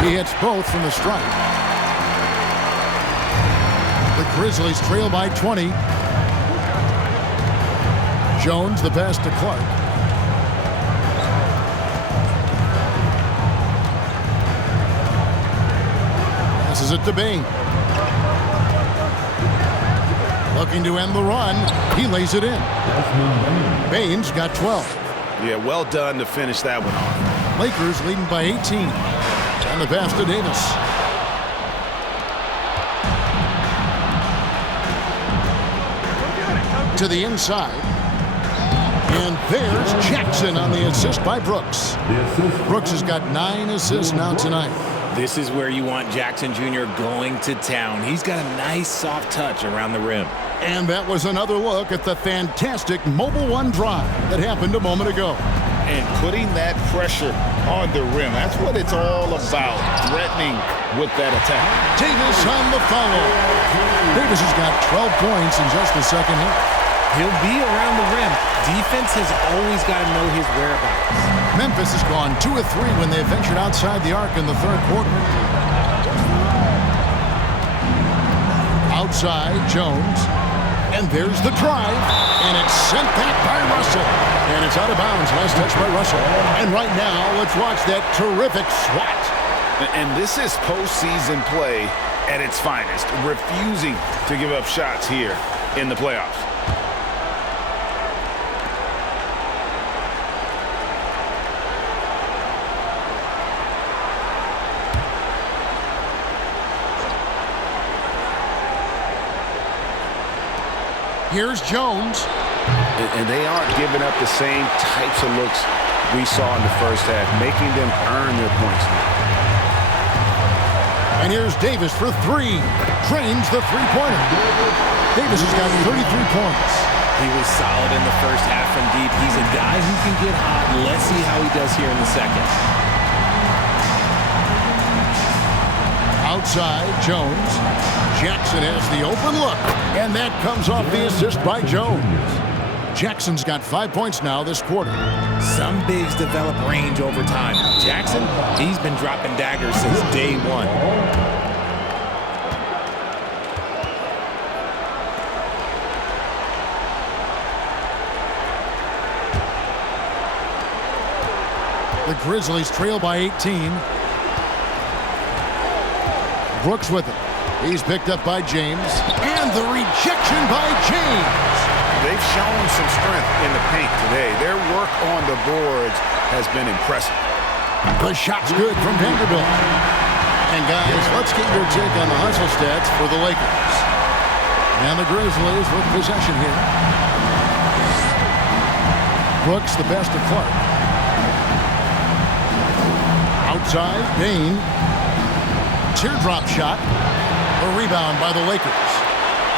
He hits both from the stripe. The Grizzlies trail by 20. Jones the pass to Clark. Passes it to Bain. Looking to end the run. He lays it in. Bain's got 12. Yeah, well done to finish that one off. Lakers leading by 18. And the pass to Davis. To the inside. And there's Jackson on the assist by Brooks. Brooks has got 9 assists now tonight. This is where you want Jackson Jr. going to town. He's got a nice soft touch around the rim. And that was another look at the fantastic Mobile One drive that happened a moment ago. And putting that pressure on the rim. That's what it's all about, threatening with that attack. Davis on the follow. Davis has got 12 points in just the second half. He'll be around the rim. Defense has always got to know his whereabouts. Memphis has gone 2 of 3 when they ventured outside the arc in the third quarter. Outside, Jones. And there's the drive. And it's sent back by Russell. And it's out of bounds. Last touch by Russell. And right now, let's watch that terrific swat. And this is postseason play at its finest. Refusing to give up shots here in the playoffs. Here's Jones. And they aren't giving up the same types of looks we saw in the first half, making them earn their points. And here's Davis for three. Drains the three-pointer. Davis has got 33 points. He was solid in the first half from deep. He's a guy who can get hot. Let's see how he does here in the second. Outside, Jones. Jackson has the open look, and that comes off the assist by Jones. Jackson's got 5 points now this quarter. Some bigs develop range over time. Jackson, he's been dropping daggers since day one. The Grizzlies trail by 18. Brooks with it. He's picked up by James. And the rejection by James. They've shown some strength in the paint today. Their work on the boards has been impressive. The shot's good from Vanderbilt. And guys, let's get your take on the hustle stats for the Lakers. And the Grizzlies with possession here. Brooks the best of Clark. Outside, Bain. Teardrop shot. A rebound by the Lakers.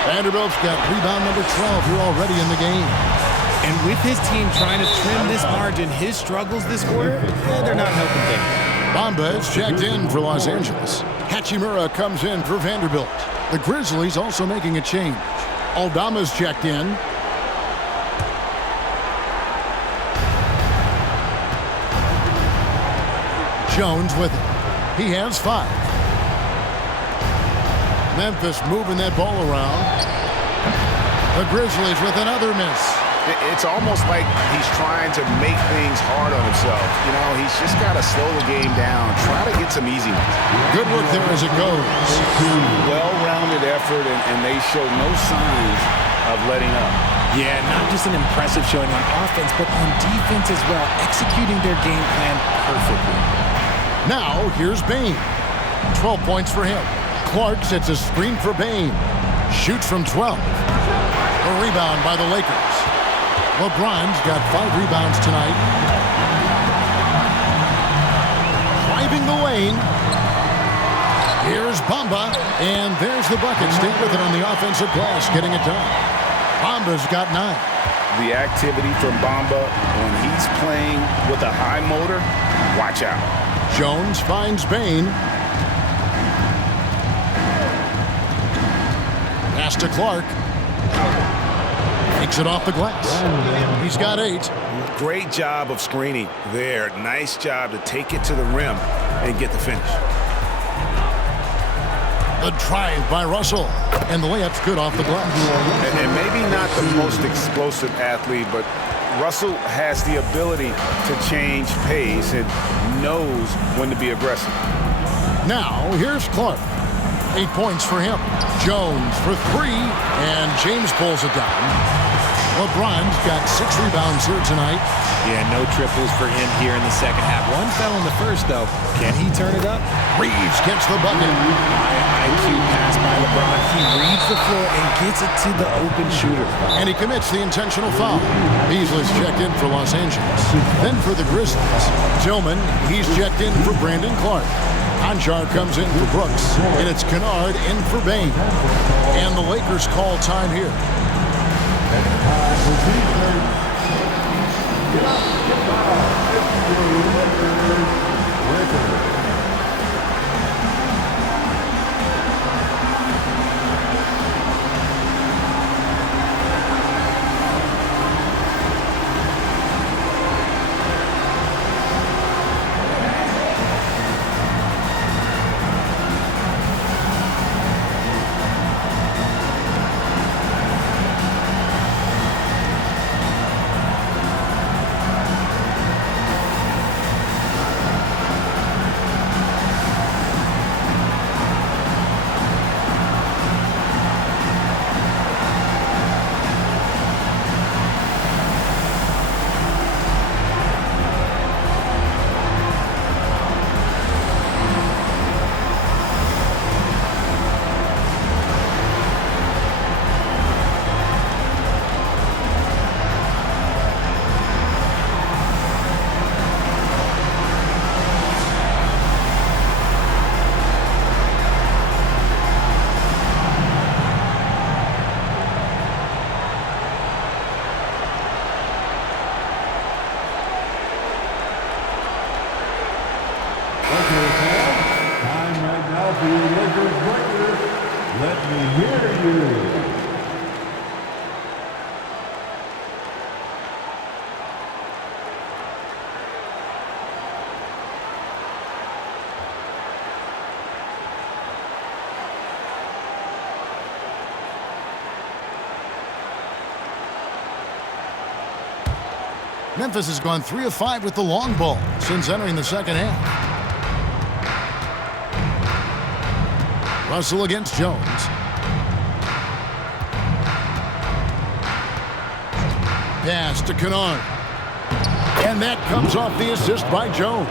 Vanderbilt's got rebound number 12 here already in the game. And with his team trying to trim this margin, his struggles this quarter, they're not helping things. Bamba is checked in for Los Angeles. Hachimura comes in for Vanderbilt. The Grizzlies also making a change. Aldama's checked in. Jones with it. He has 5. Memphis moving that ball around. The Grizzlies with another miss. It's almost like he's trying to make things hard on himself. You know, he's just got to slow the game down, try to get some easy ones. Good work there as it goes. Well-rounded effort, and they show no signs of letting up. Yeah, not just an impressive showing on offense, but on defense as well, executing their game plan perfectly. Now, here's Bain. 12 points for him. Clark sets a screen for Bain. Shoots from 12. A rebound by the Lakers. LeBron's got 5 rebounds tonight. Driving the lane. Here's Bamba. And there's the bucket. Stay with it on the offensive glass, getting it done. Bamba's got 9. The activity from Bamba when he's playing with a high motor, watch out. Jones finds Bain. Pass to Clark. Takes it off the glass. He's got 8. Great job of screening there. Nice job to take it to the rim and get the finish. The drive by Russell. And the layup's good off the glass. And maybe not the most explosive athlete, but Russell has the ability to change pace and knows when to be aggressive. Now, here's Clark. 8 points for him. Jones for 3, and James pulls it down. LeBron's got 6 rebounds here tonight. Yeah, no triples for him here in the second half. One fell in the first, though. Can he turn it up? Reeves gets the bucket. High IQ pass by LeBron. He reads the floor and gets it to the open shooter. And he commits the intentional foul. Beasley's checked in for Los Angeles. Then for the Grizzlies, Tillman, he's checked in for Brandon Clark. Anjar comes in for Brooks, and it's Kennard in for Bain. And the Lakers call time here. Okay, fans, time right now for your Lakers breakers. Let me hear you. Memphis has gone 3 of 5 with the long ball since entering the second half. Russell against Jones. Pass to Kennard. And that comes off the assist by Jones.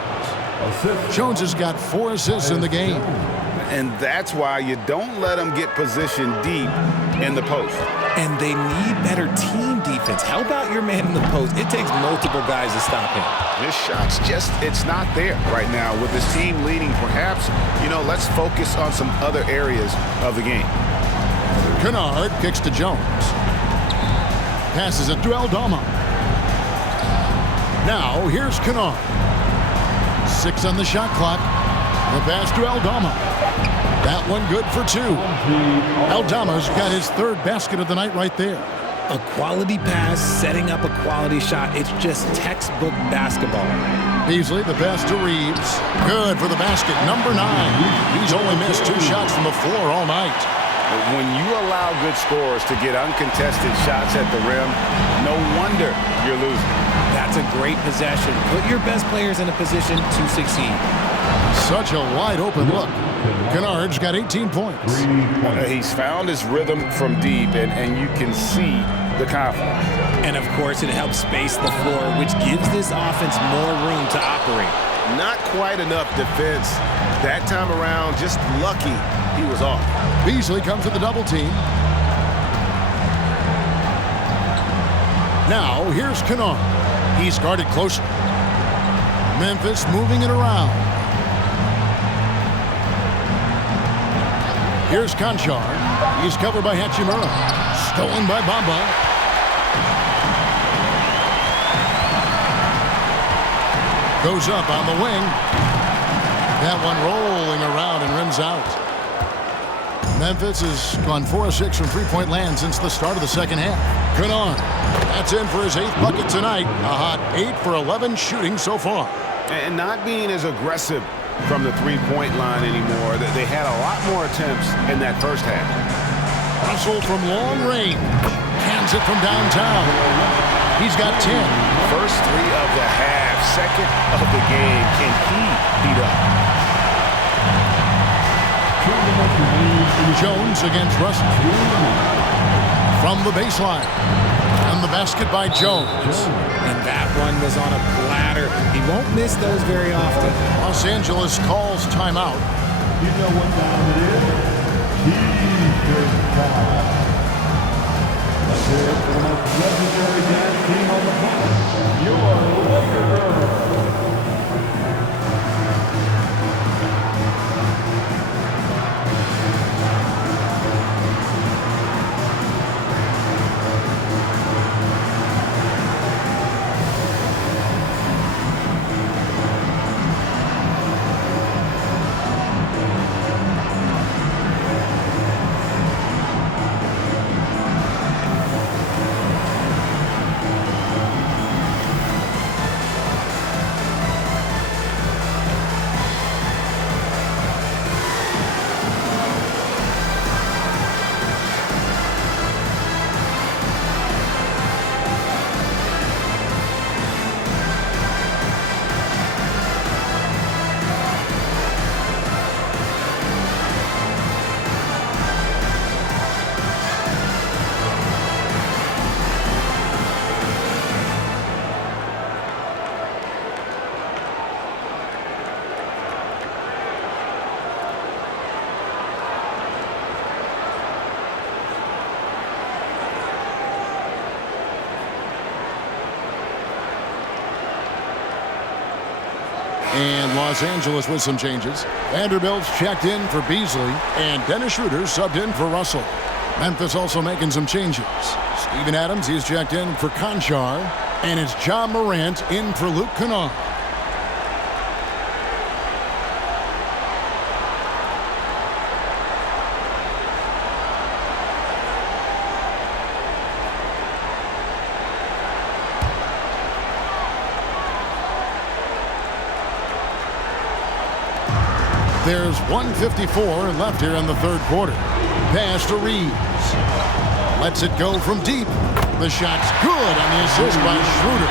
Jones has got 4 assists in the game. And that's why you don't let them get positioned deep in the post. And they need better team defense. Help out your man in the post. It takes multiple guys to stop him. This shot's just, it's not there right now with this team leading. Perhaps, let's focus on some other areas of the game. Kennard kicks to Jones. Passes it to Aldama. Now here's Kennard. 6 on the shot clock. The pass to Aldama. That one good for 2. Aldama's got his 3rd basket of the night right there. A quality pass, setting up a quality shot. It's just textbook basketball. Beasley, the pass to Reeves. Good for the basket, number 9. He's only missed 2 shots from the floor all night. When you allow good scorers to get uncontested shots at the rim, no wonder you're losing. That's a great possession. Put your best players in a position to succeed. Such a wide open look. Kennard's got 18 points. He's found his rhythm from deep, and you can see the confidence. And, of course, it helps space the floor, which gives this offense more room to operate. Not quite enough defense that time around. Just lucky he was off. Beasley comes with the double team. Now, here's Kennard. He's guarded closely. Memphis moving it around. Here's Conchar. He's covered by Hachimura. Stolen by Bamba. Goes up on the wing. That one rolling around and rims out. Memphis has gone 4 of 6 from three-point land since the start of the second half. Kennard. That's in for his 8th bucket tonight. A hot 8 for 11 shooting so far. And not being as aggressive from the three-point line anymore. They had a lot more attempts in that first half. Russell from long range. Cans it from downtown. He's got 10. First 3 of the half. Second of the game. Can he beat up? Jones against Russell. From the baseline. And the basket by Jones. And that one was on a platter. He won't miss those very often. Los Angeles calls timeout. You know what time it is? T-shirt time. Let's hear it for the most legendary dance team on the planet. Your Lakers. And Los Angeles with some changes. Vanderbilt's checked in for Beasley, and Dennis Schroeder subbed in for Russell. Memphis also making some changes. Steven Adams, he's checked in for Conchar, and it's John Morant in for Luke Kennard. There's 1:54 left here in the third quarter. Pass to Reeves. Lets it go from deep. The shot's good on the assist by Schroeder.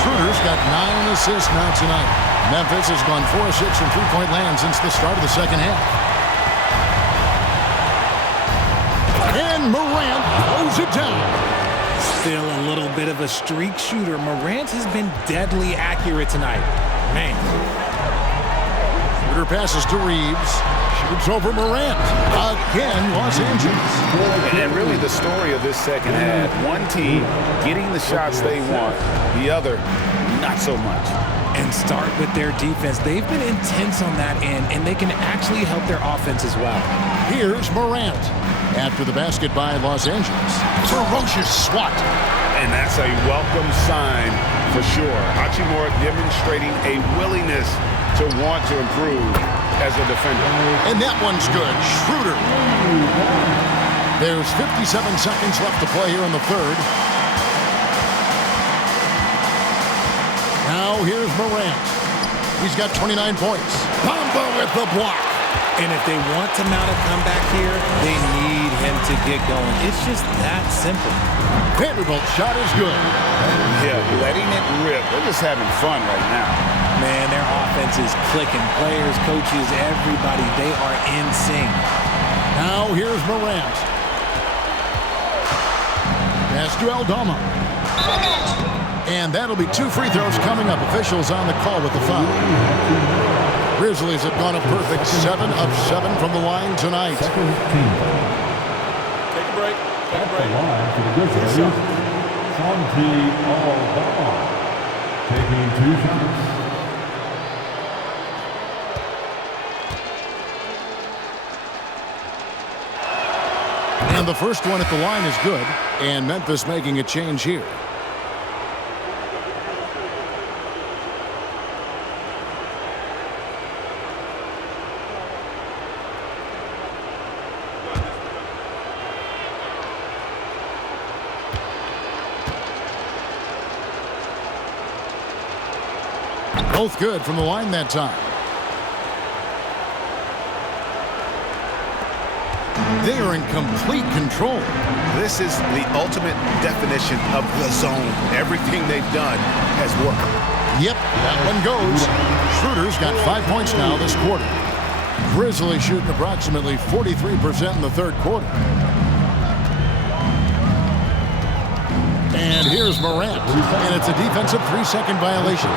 Schroeder's got 9 assists now tonight. Memphis has gone 4 of 6 from three-point land since the start of the second half. And Morant throws it down. Still a little bit of a streak shooter. Morant has been deadly accurate tonight. Man. Schroeder passes to Reeves. Shoots over Morant. Again, Los Angeles. And really the story of this second half. One team getting the shots they want. The other, not so much. And start with their defense. They've been intense on that end, and they can actually help their offense as well. Here's Morant. After the basket by Los Angeles. Ferocious swat. And that's a welcome sign for sure. Hachimura demonstrating a willingness to want to improve as a defender. And that one's good. Schroeder. There's 57 seconds left to play here in the third. Now here's Morant. He's got 29 points. Bamba with the block. And if they want to mount a comeback here, they need him to get going. It's just that simple. Vanderbilt's shot is good. Yeah, letting it rip. They're just having fun right now. Man, their offense is clicking. Players, coaches, everybody, they are in sync. Now here's Morant. Pass to Aldama. And that'll be 2 free throws coming up. Officials on the call with the foul. Grizzlies have gone a perfect 7 of 7 from the line tonight. Take a break. At the line for the Grizzlies, Santi Aldama, taking 2 shots. And the first one at the line is good. And Memphis making a change here. Both good from the line that time. They are in complete control. This is the ultimate definition of the zone. Everything they've done has worked. Yep, that one goes. Schroeder's got 5 points now this quarter. Grizzlies shooting approximately 43% in the third quarter. And here's Morant. And it's a defensive 3-second violation.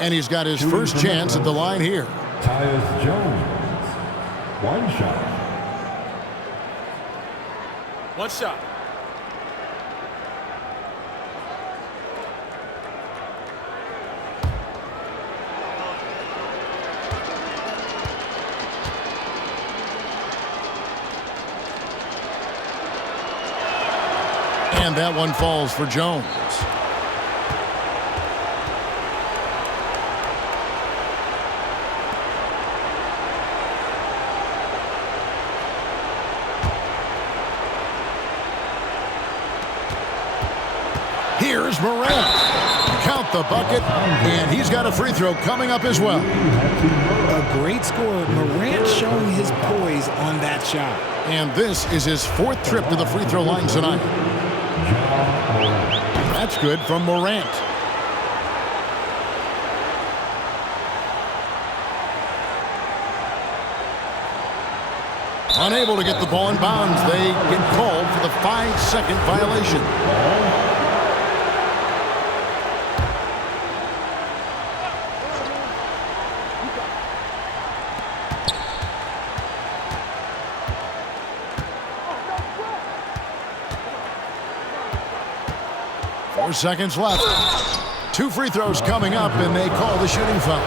And he's got his first chance at the line here. Tyus Jones, 1 shot. One shot. And that one falls for Jones. Here's Morant. Count the bucket, and he's got a free throw coming up as well. A great score. Morant showing his poise on that shot. And this is his 4th trip to the free throw line tonight. That's good from Morant. Unable to get the ball in bounds. They get called for the 5-second violation. 4 seconds left. 2 free throws coming up, and they call the shooting foul.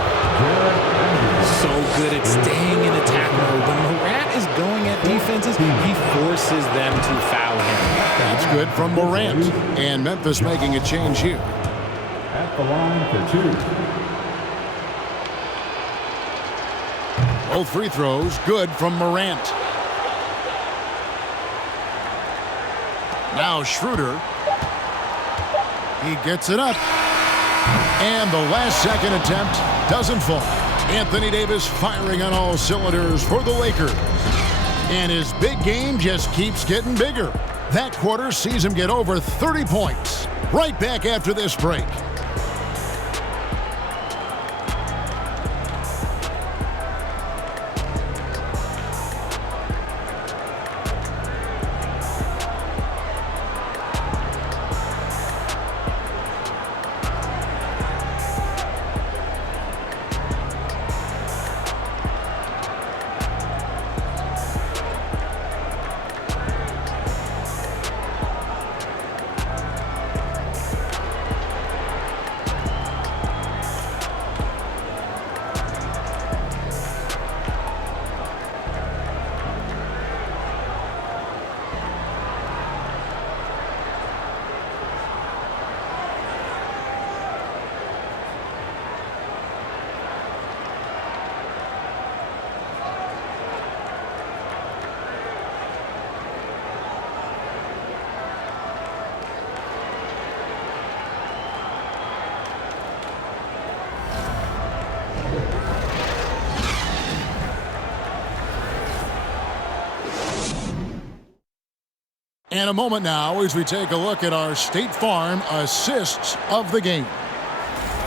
So good at staying in attack mode. When Morant is going at defenses, he forces them to foul him. That's good from Morant. And Memphis making a change here. At the line for 2. Both free throws good from Morant. Now Schroeder. He gets it up. And the last-second attempt doesn't fall. Anthony Davis firing on all cylinders for the Lakers. And his big game just keeps getting bigger. That quarter sees him get over 30 points. Right back after this break. And a moment now as we take a look at our State Farm assists of the game.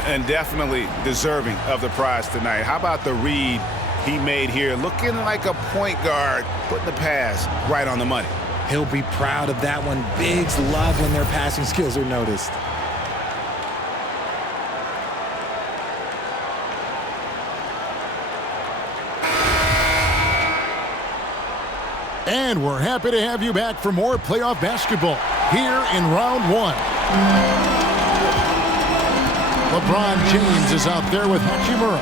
And definitely deserving of the prize tonight. How about the read he made here? Looking like a point guard, putting the pass right on the money. He'll be proud of that one. Bigs love when their passing skills are noticed. And we're happy to have you back for more playoff basketball here in round one. LeBron James is out there with Hachimura.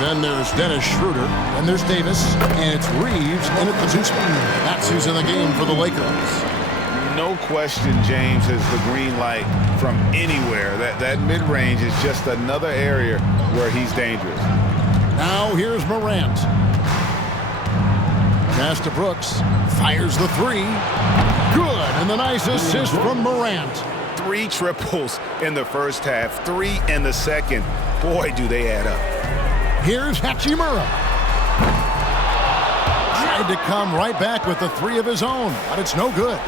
Then there's Dennis Schroeder. Then there's Davis. And it's Reeves in at the 2 spot. That's who's in the game for the Lakers. No question James has the green light from anywhere. That mid-range is just another area where he's dangerous. Now here's Morant. Pass to Brooks. Fires the 3. Good. And the nice assist from Morant. 3 triples in the first half. 3 in the second. Boy, do they add up. Here's Hachimura. Tried to come right back with the 3 of his own, but it's no good.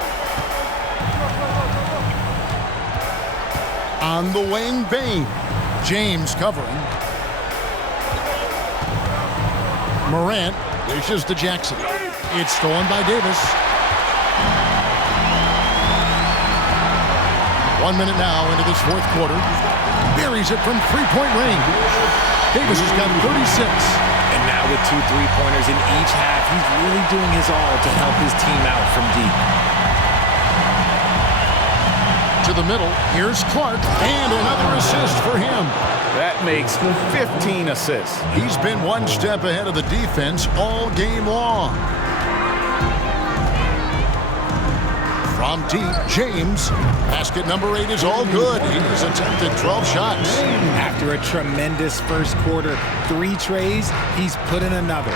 On the wing, Bane. James covering. Morant dishes to Jackson. It's stolen by Davis. 1 minute now into this fourth quarter. Buries it from three-point range. Davis has got 36. And now with 2 3-pointers in each half, he's really doing his all to help his team out from deep. To the middle, here's Clark, and another assist for him. That makes 15 assists. He's been one step ahead of the defense all game long. From deep, James. Basket number 8 is all good. He's attempted 12 shots. After a tremendous first quarter, 3 trays, he's put in another.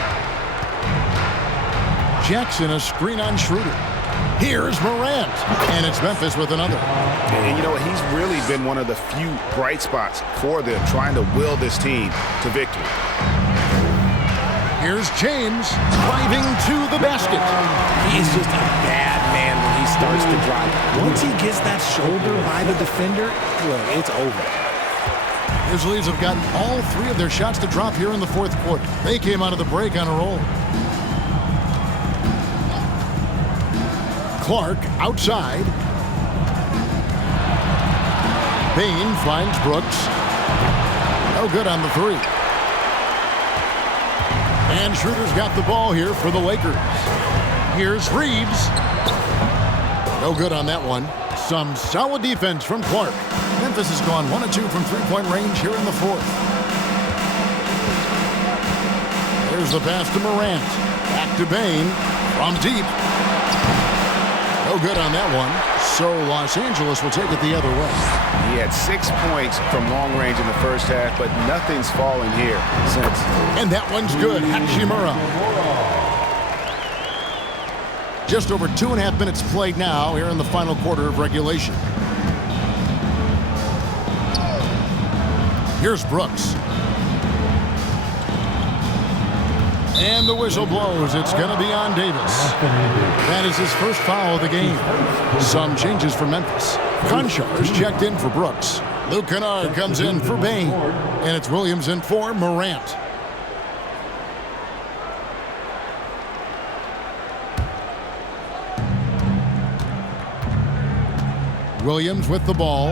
Jackson, a screen on Schroeder. Here's Morant, and it's Memphis with another. And you know what? He's really been one of the few bright spots for them, trying to will this team to victory. Here's James driving to the basket. He's just a bad man when he starts to drive. Once he gets that shoulder by the defender, well, it's over. Grizzlies have gotten all 3 of their shots to drop here in the fourth quarter. They came out of the break on a roll. Clark outside. Bane finds Brooks. No good on the 3. And Schroeder's got the ball here for the Lakers. Here's Reeves. No good on that one. Some solid defense from Clark. Memphis has gone 1 of 2 from three-point range here in the fourth. There's the pass to Morant. Back to Bane. From deep. No good on that one. So Los Angeles will take it the other way. He had 6 points from long range in the first half, but nothing's fallen here since. And that one's good. Hachimura. Just over 2.5 minutes played now here in the final quarter of regulation. Here's Brooks. And the whistle blows. It's going to be on Davis. That is his first foul of the game. Some changes for Memphis. Conchar is checked in for Brooks. Luke Kennard comes in for Bain. And it's Williams in for Morant. Williams with the ball.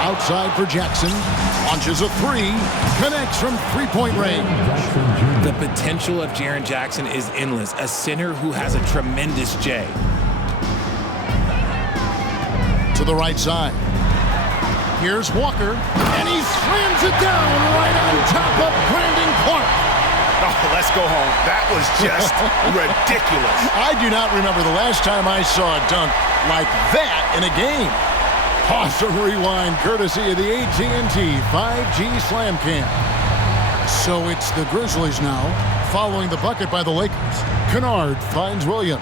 Outside for Jackson. Launches a three. Connects from three-point range. The potential of Jaren Jackson is endless. A center who has a tremendous J. To the right side. Here's Walker. And he slams it down right on top of Brandon Clark. Oh, let's go home. That was just ridiculous. I do not remember the last time I saw a dunk like that in a game. Awesome rewind courtesy of the AT&T 5G Slam Cam. So it's the Grizzlies now, following the bucket by the Lakers. Kennard finds Williams.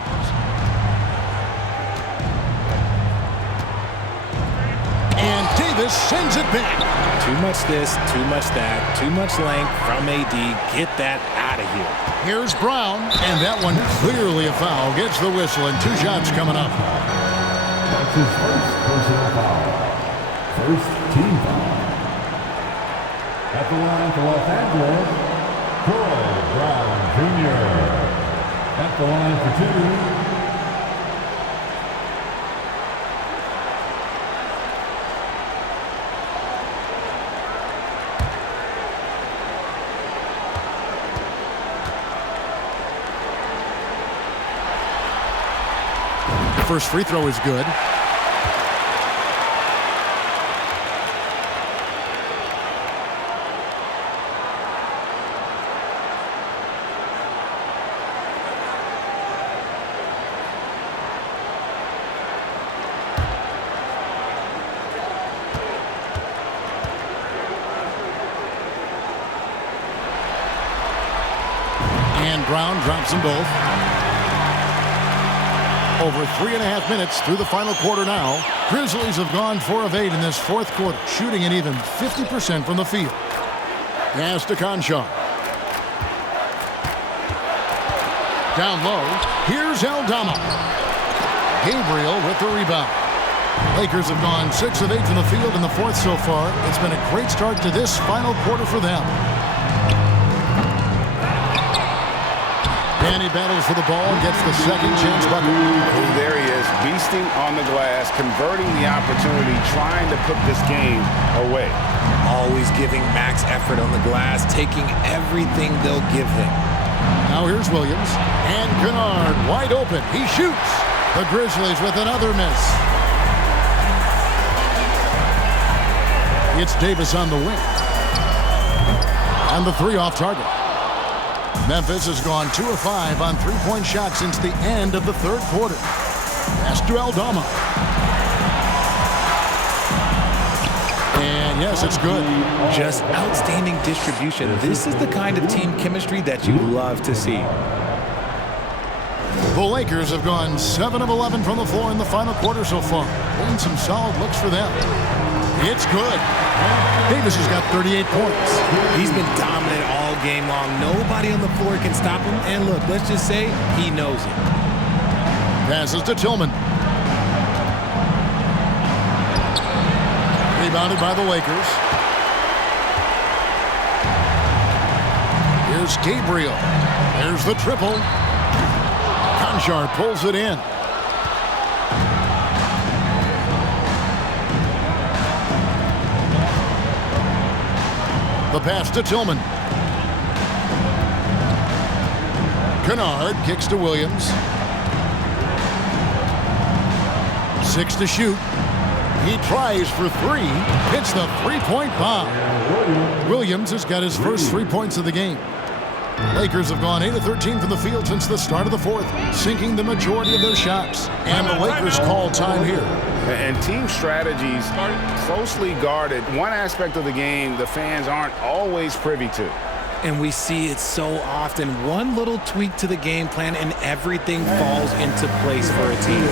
And Davis sends it back. Too much this, too much that, too much length from AD. Get that out of here. Here's Brown, and that one clearly a foul. Gets the whistle, and 2 shots coming up. That's his first personal foul. First team foul. At the line for Los Angeles, Troy Brown Jr. At the line for 2. First free throw is good. And Brown drops them both. Over 3.5 minutes through the final quarter now. Grizzlies have gone 4 of 8 in this fourth quarter, shooting an even 50% from the field. Pass to Conchar. Down low. Here's Aldama. Gabriel with the rebound. Lakers have gone 6 of 8 from the field in the fourth so far. It's been a great start to this final quarter for them. Danny battles for the ball and gets the second chance bucket. There he is, beasting on the glass, converting the opportunity, trying to put this game away. Always giving max effort on the glass, taking everything they'll give him. Now here's Williams. And Kennard wide open. He shoots. The Grizzlies with another miss. It's Davis on the wing. And the 3 off target. Memphis has gone 2 of 5 on 3-point shots since the end of the third quarter. Pass to Aldama. And yes, it's good. Just outstanding distribution. This is the kind of team chemistry that you love to see. The Lakers have gone 7 of 11 from the floor in the final quarter so far. And some solid looks for them. It's good. Davis has got 38 points. He's been dominant all game long. Nobody on the floor can stop him. And look, let's just say he knows it. Passes to Tillman. Rebounded by the Lakers. Here's Gabriel. There's the triple. Conchar pulls it in. The pass to Tillman. Kennard kicks to Williams. 6 to shoot. He tries for 3. Hits the 3-point bomb. Williams has got his first 3 points of the game. Lakers have gone 8 of 13 from the field since the start of the fourth, sinking the majority of their shots. And the Lakers call time here. And team strategies closely guarded. One aspect of the game the fans aren't always privy to. And we see it so often. One little tweak to the game plan and everything falls into place for a team.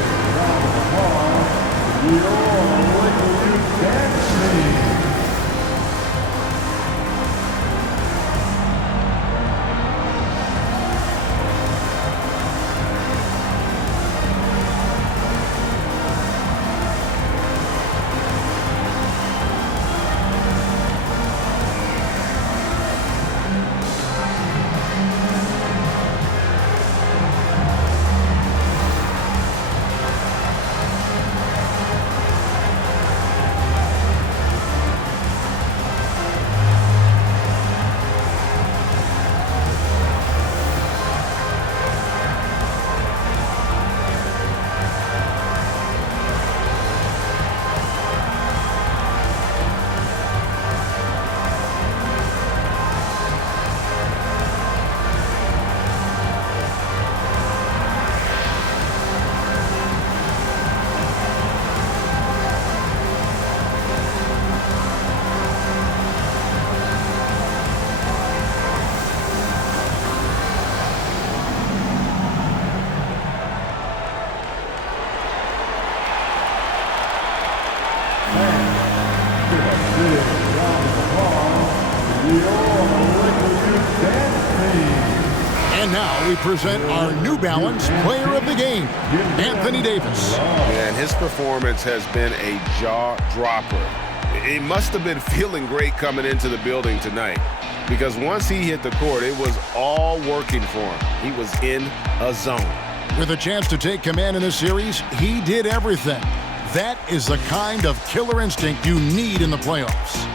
And now we present our New Balance Player of the Game, Anthony Davis. And his performance has been a jaw-dropper. He must have been feeling great coming into the building tonight, because once he hit the court, it was all working for him. He was in a zone. With a chance to take command in this series, he did everything. That is the kind of killer instinct you need in the playoffs.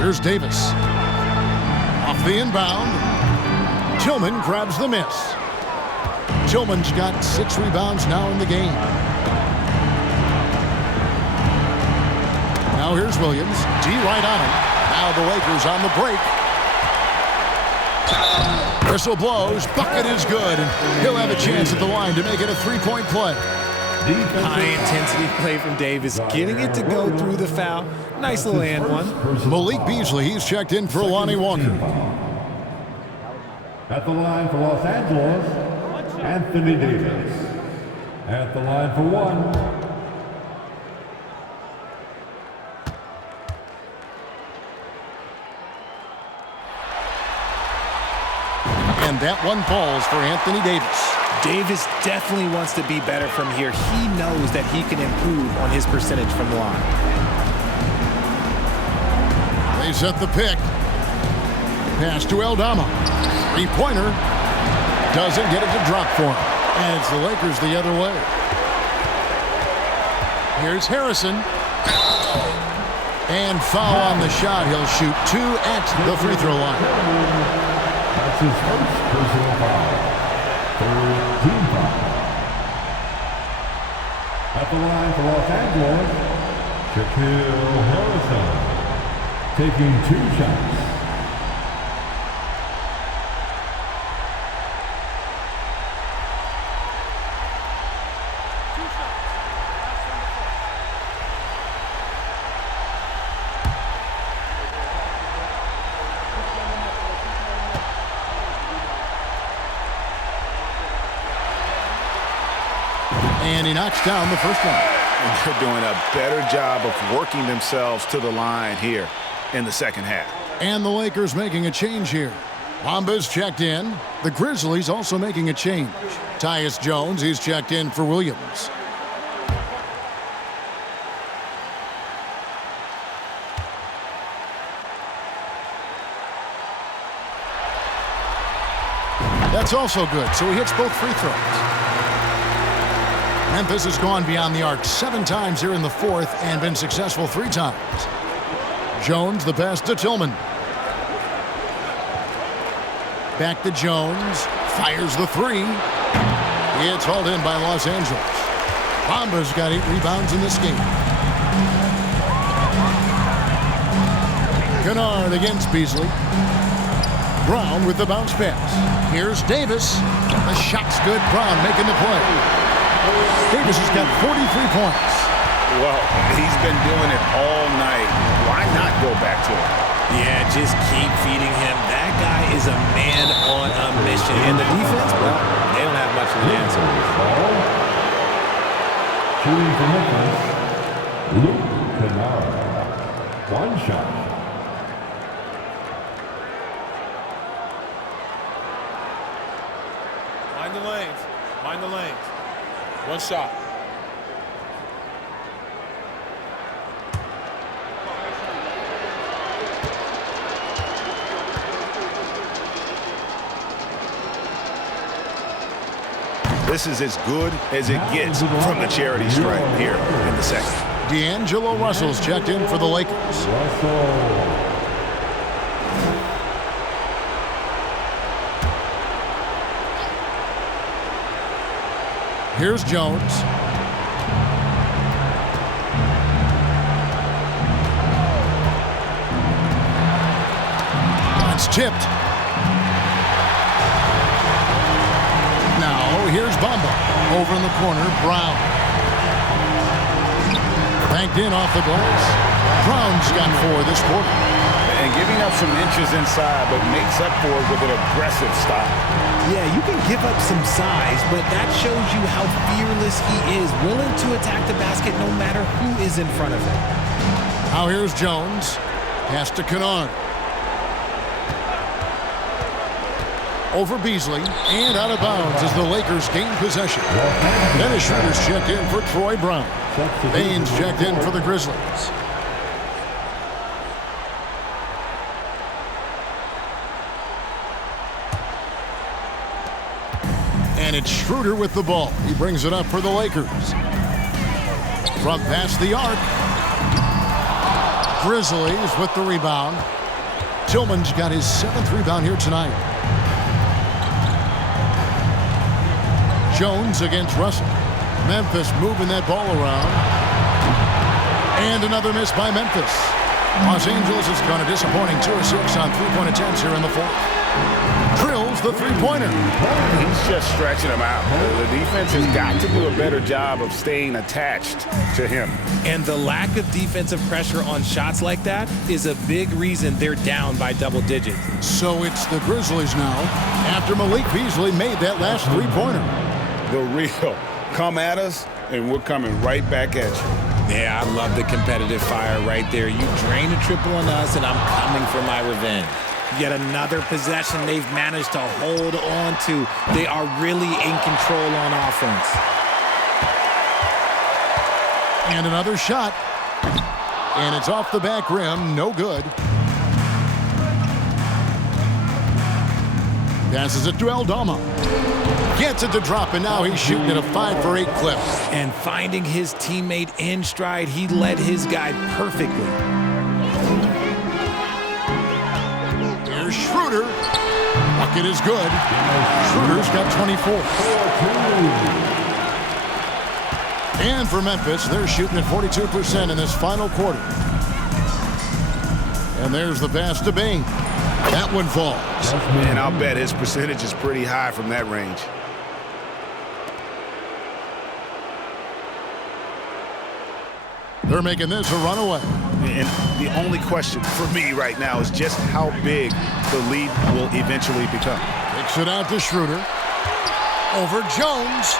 Here's Davis. Off the inbound. Tillman grabs the miss. Tillman's got 6 rebounds now in the game. Now here's Williams. D right on him. Now the Lakers on the break. Whistle blows. Bucket is good. And he'll have a chance at the line to make it a 3-point play. High-intensity play from Davis, getting it to go through the foul. Nice little and one. Malik Beasley, he's checked in for Lonnie Walker. At the line for Los Angeles, Anthony Davis. At the line for one. And that one falls for Anthony Davis. Davis definitely wants to be better from here. He knows that he can improve on his percentage from the line. They set the pick. Pass to Aldama. 3-pointer. Doesn't get it to drop for him. And it's the Lakers the other way. Here's Harrison. And foul on the shot. He'll shoot 2 at the free throw line. That's his first personal foul. Team foul. At the line for Los Angeles, Shaquille Harrison, taking 2 shots. And he knocks down the first one. And they're doing a better job of working themselves to the line here. in the second half. And the Lakers making a change here. Bamba's checked in. The Grizzlies also making a change. Tyus Jones, he's checked in for Williams. That's also good, so he hits both free throws. Memphis has gone beyond the arc 7 times here in the fourth and been successful 3 times. Jones, the pass to Tillman. Back to Jones. Fires the 3. It's hauled in by Los Angeles. Bamba's got 8 rebounds in this game. Kennard against Beasley. Brown with the bounce pass. Here's Davis. The shot's good. Brown making the play. Davis has got 43 points. Well, he's been doing it all night. Why not go back to him? Yeah, just keep feeding him. That guy is a man on a mission. And the defense, well, they don't have much of an answer. Shooting for Memphis, Luke Kennard. 1 shot. Mind the lanes. Mind the lanes. 1 shot. This is as good as it gets from the charity stripe here in the second. D'Angelo Russell's checked in for the Lakers. Here's Jones. It's tipped. Now, here's Bamba. Over in the corner, Brown. Banked in off the glass. Brown's got 4 this quarter. And giving up some inches inside, but makes up for it with an aggressive style. Yeah, you can give up some size, but that shows you how fearless he is, willing to attack the basket no matter who is in front of him. Now here's Jones. Pass to Kennard. Over Beasley and out of bounds as the Lakers gain possession. Dennis Schroeder's checked in for Troy Brown. Baines checked in for the Grizzlies. And it's Schroeder with the ball. He brings it up for the Lakers. From past the arc. Grizzlies with the rebound. Tillman's got his 7th rebound here tonight. Jones against Russell. Memphis moving that ball around. And another miss by Memphis. Los Angeles has gone a disappointing 2 of 6 on 3-point attempts here in the fourth. Drills the 3-pointer. He's just stretching him out. The defense has got to do a better job of staying attached to him. And the lack of defensive pressure on shots like that is a big reason they're down by double digits. So it's the Grizzlies now after Malik Beasley made that last 3-pointer. The real come at us, and we're coming right back at you. Yeah, I love the competitive fire right there. You drain a triple on us, and I'm coming for my revenge. Yet another possession they've managed to hold on to. They are really in control on offense. And another shot. And it's off the back rim. No good. Passes it to Aldama. Gets it to drop, and now he's shooting at a 5 for 8 clip. And finding his teammate in stride, he led his guy perfectly. Here's Schroeder. Bucket is good. Schroeder's got 24. And for Memphis, they're shooting at 42% in this final quarter. And there's the pass to Bain. That one falls. And I'll bet his percentage is pretty high from that range. They're making this a runaway. And the only question for me right now is just how big the lead will eventually become. Kicks it out to Schroeder. Over Jones.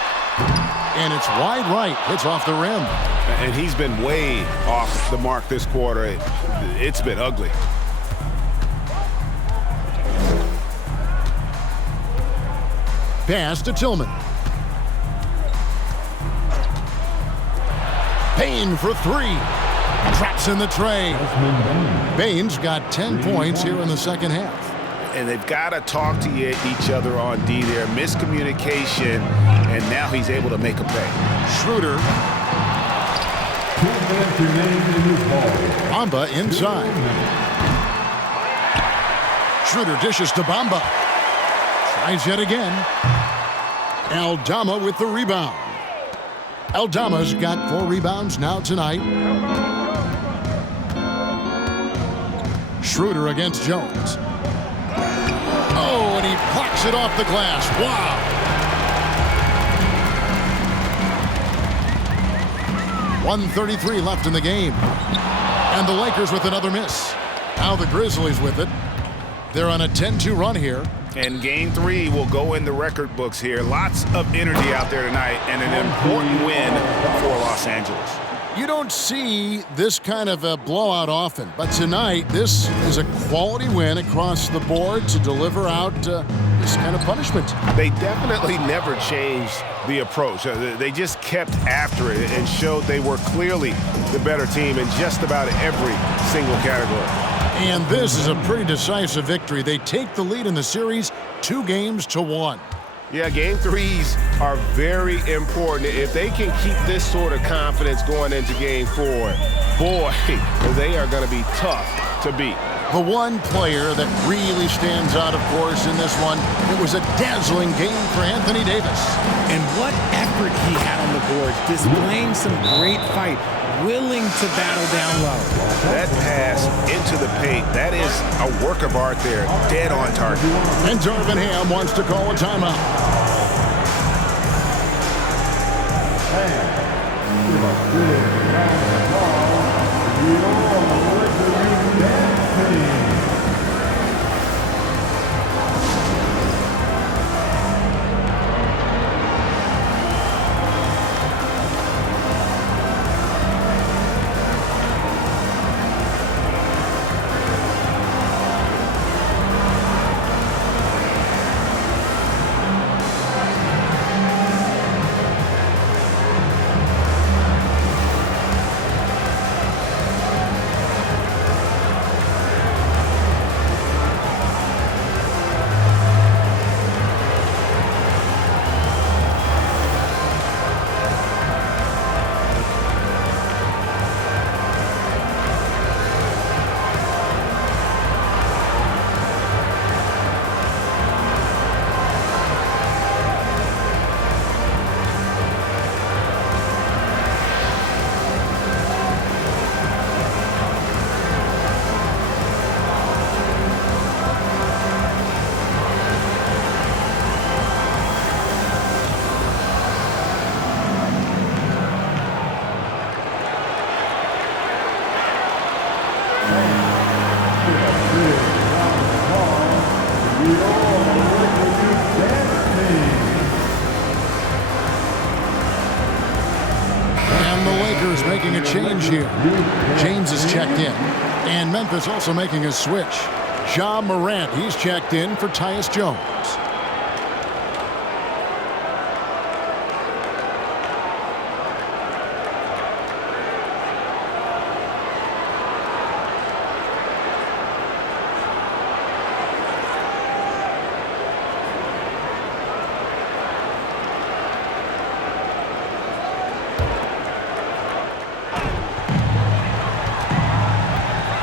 And it's wide right. Hits off the rim. And he's been way off the mark this quarter. It's been ugly. Pass to Tillman. Payne for three. Traps in the tray. Bane's got 10 points here in the second half. And they've got to talk to each other on D there. Miscommunication, and now he's able to make a pay. Schroeder. Bamba inside. Schroeder dishes to Bamba. Tries yet again. Aldama with the rebound. Aldama's got 4 rebounds now tonight. Schroeder against Jones. Oh, and he plucks it off the glass. Wow. .133 left in the game. And the Lakers with another miss. Now the Grizzlies with it. They're on a 10-2 run here. And game 3 will go in the record books here. Lots of energy out there tonight, and an important win for Los Angeles. You don't see this kind of a blowout often, but tonight this is a quality win across the board to deliver out this kind of punishment. They definitely never changed the approach. They just kept after it and showed they were clearly the better team in just about every single category. And this is a pretty decisive victory. They take the lead in the series 2-1. Yeah, game 3s are very important. If they can keep this sort of confidence going into game 4, boy, they are going to be tough to beat. The one player that really stands out, of course, in this one, it was a dazzling game for Anthony Davis. And what effort he had on the boards, displaying some great fight, willing to battle down low. That pass into the paint, that is a work of art there, dead on target. And Darvin Ham wants to call a timeout. Making a change here. James is checked in. And Memphis also making a switch. Ja Morant, he's checked in for Tyus Jones.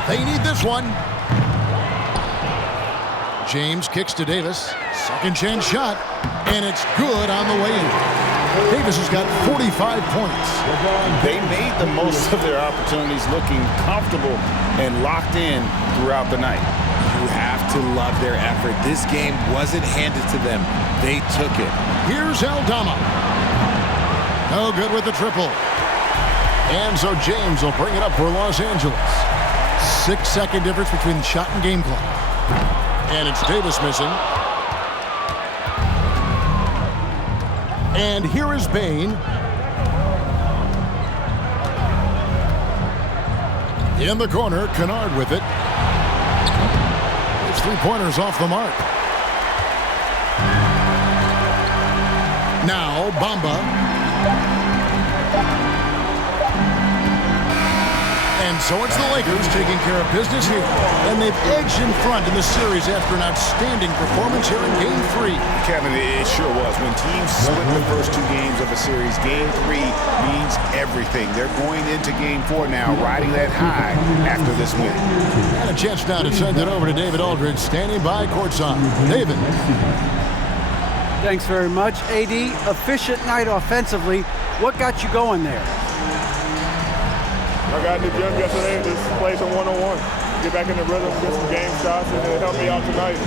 They need this one. James kicks to Davis. Second chance shot. And it's good on the way in. Davis has got 45 points. They made the most of their opportunities, looking comfortable and locked in throughout the night. You have to love their effort. This game wasn't handed to them. They took it. Here's Aldama. No good with the triple. And so James will bring it up for Los Angeles. 6-second difference between the shot and game clock. And it's Davis missing. And here is Bane. In the corner, Kennard with it. His three-pointers off the mark. Now, Bamba. And so it's the Lakers taking care of business here. And they've edged in front in the series after an outstanding performance here in Game 3. Kevin, it sure was. When teams split the first two games of a series, Game 3 means everything. They're going into Game 4 now, riding that high after this win. And a chance now to send it over to David Aldridge, standing by courtside. David. Thanks very much, AD. Efficient night offensively. What got you going there? I got in the gym yesterday and just played some one-on-one. Get back in the rhythm, get some game shots, and it helped me out tonight.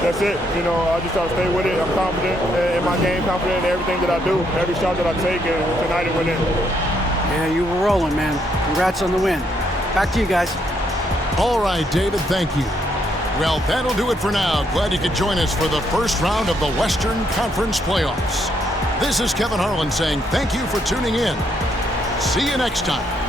That's it. You know, I just try to stay with it. I'm confident in my game, confident in everything that I do, every shot that I take, and tonight it went in. Yeah, you were rolling, man. Congrats on the win. Back to you guys. All right, David, thank you. Well, that'll do it for now. Glad you could join us for the first round of the Western Conference Playoffs. This is Kevin Harlan saying thank you for tuning in. See you next time.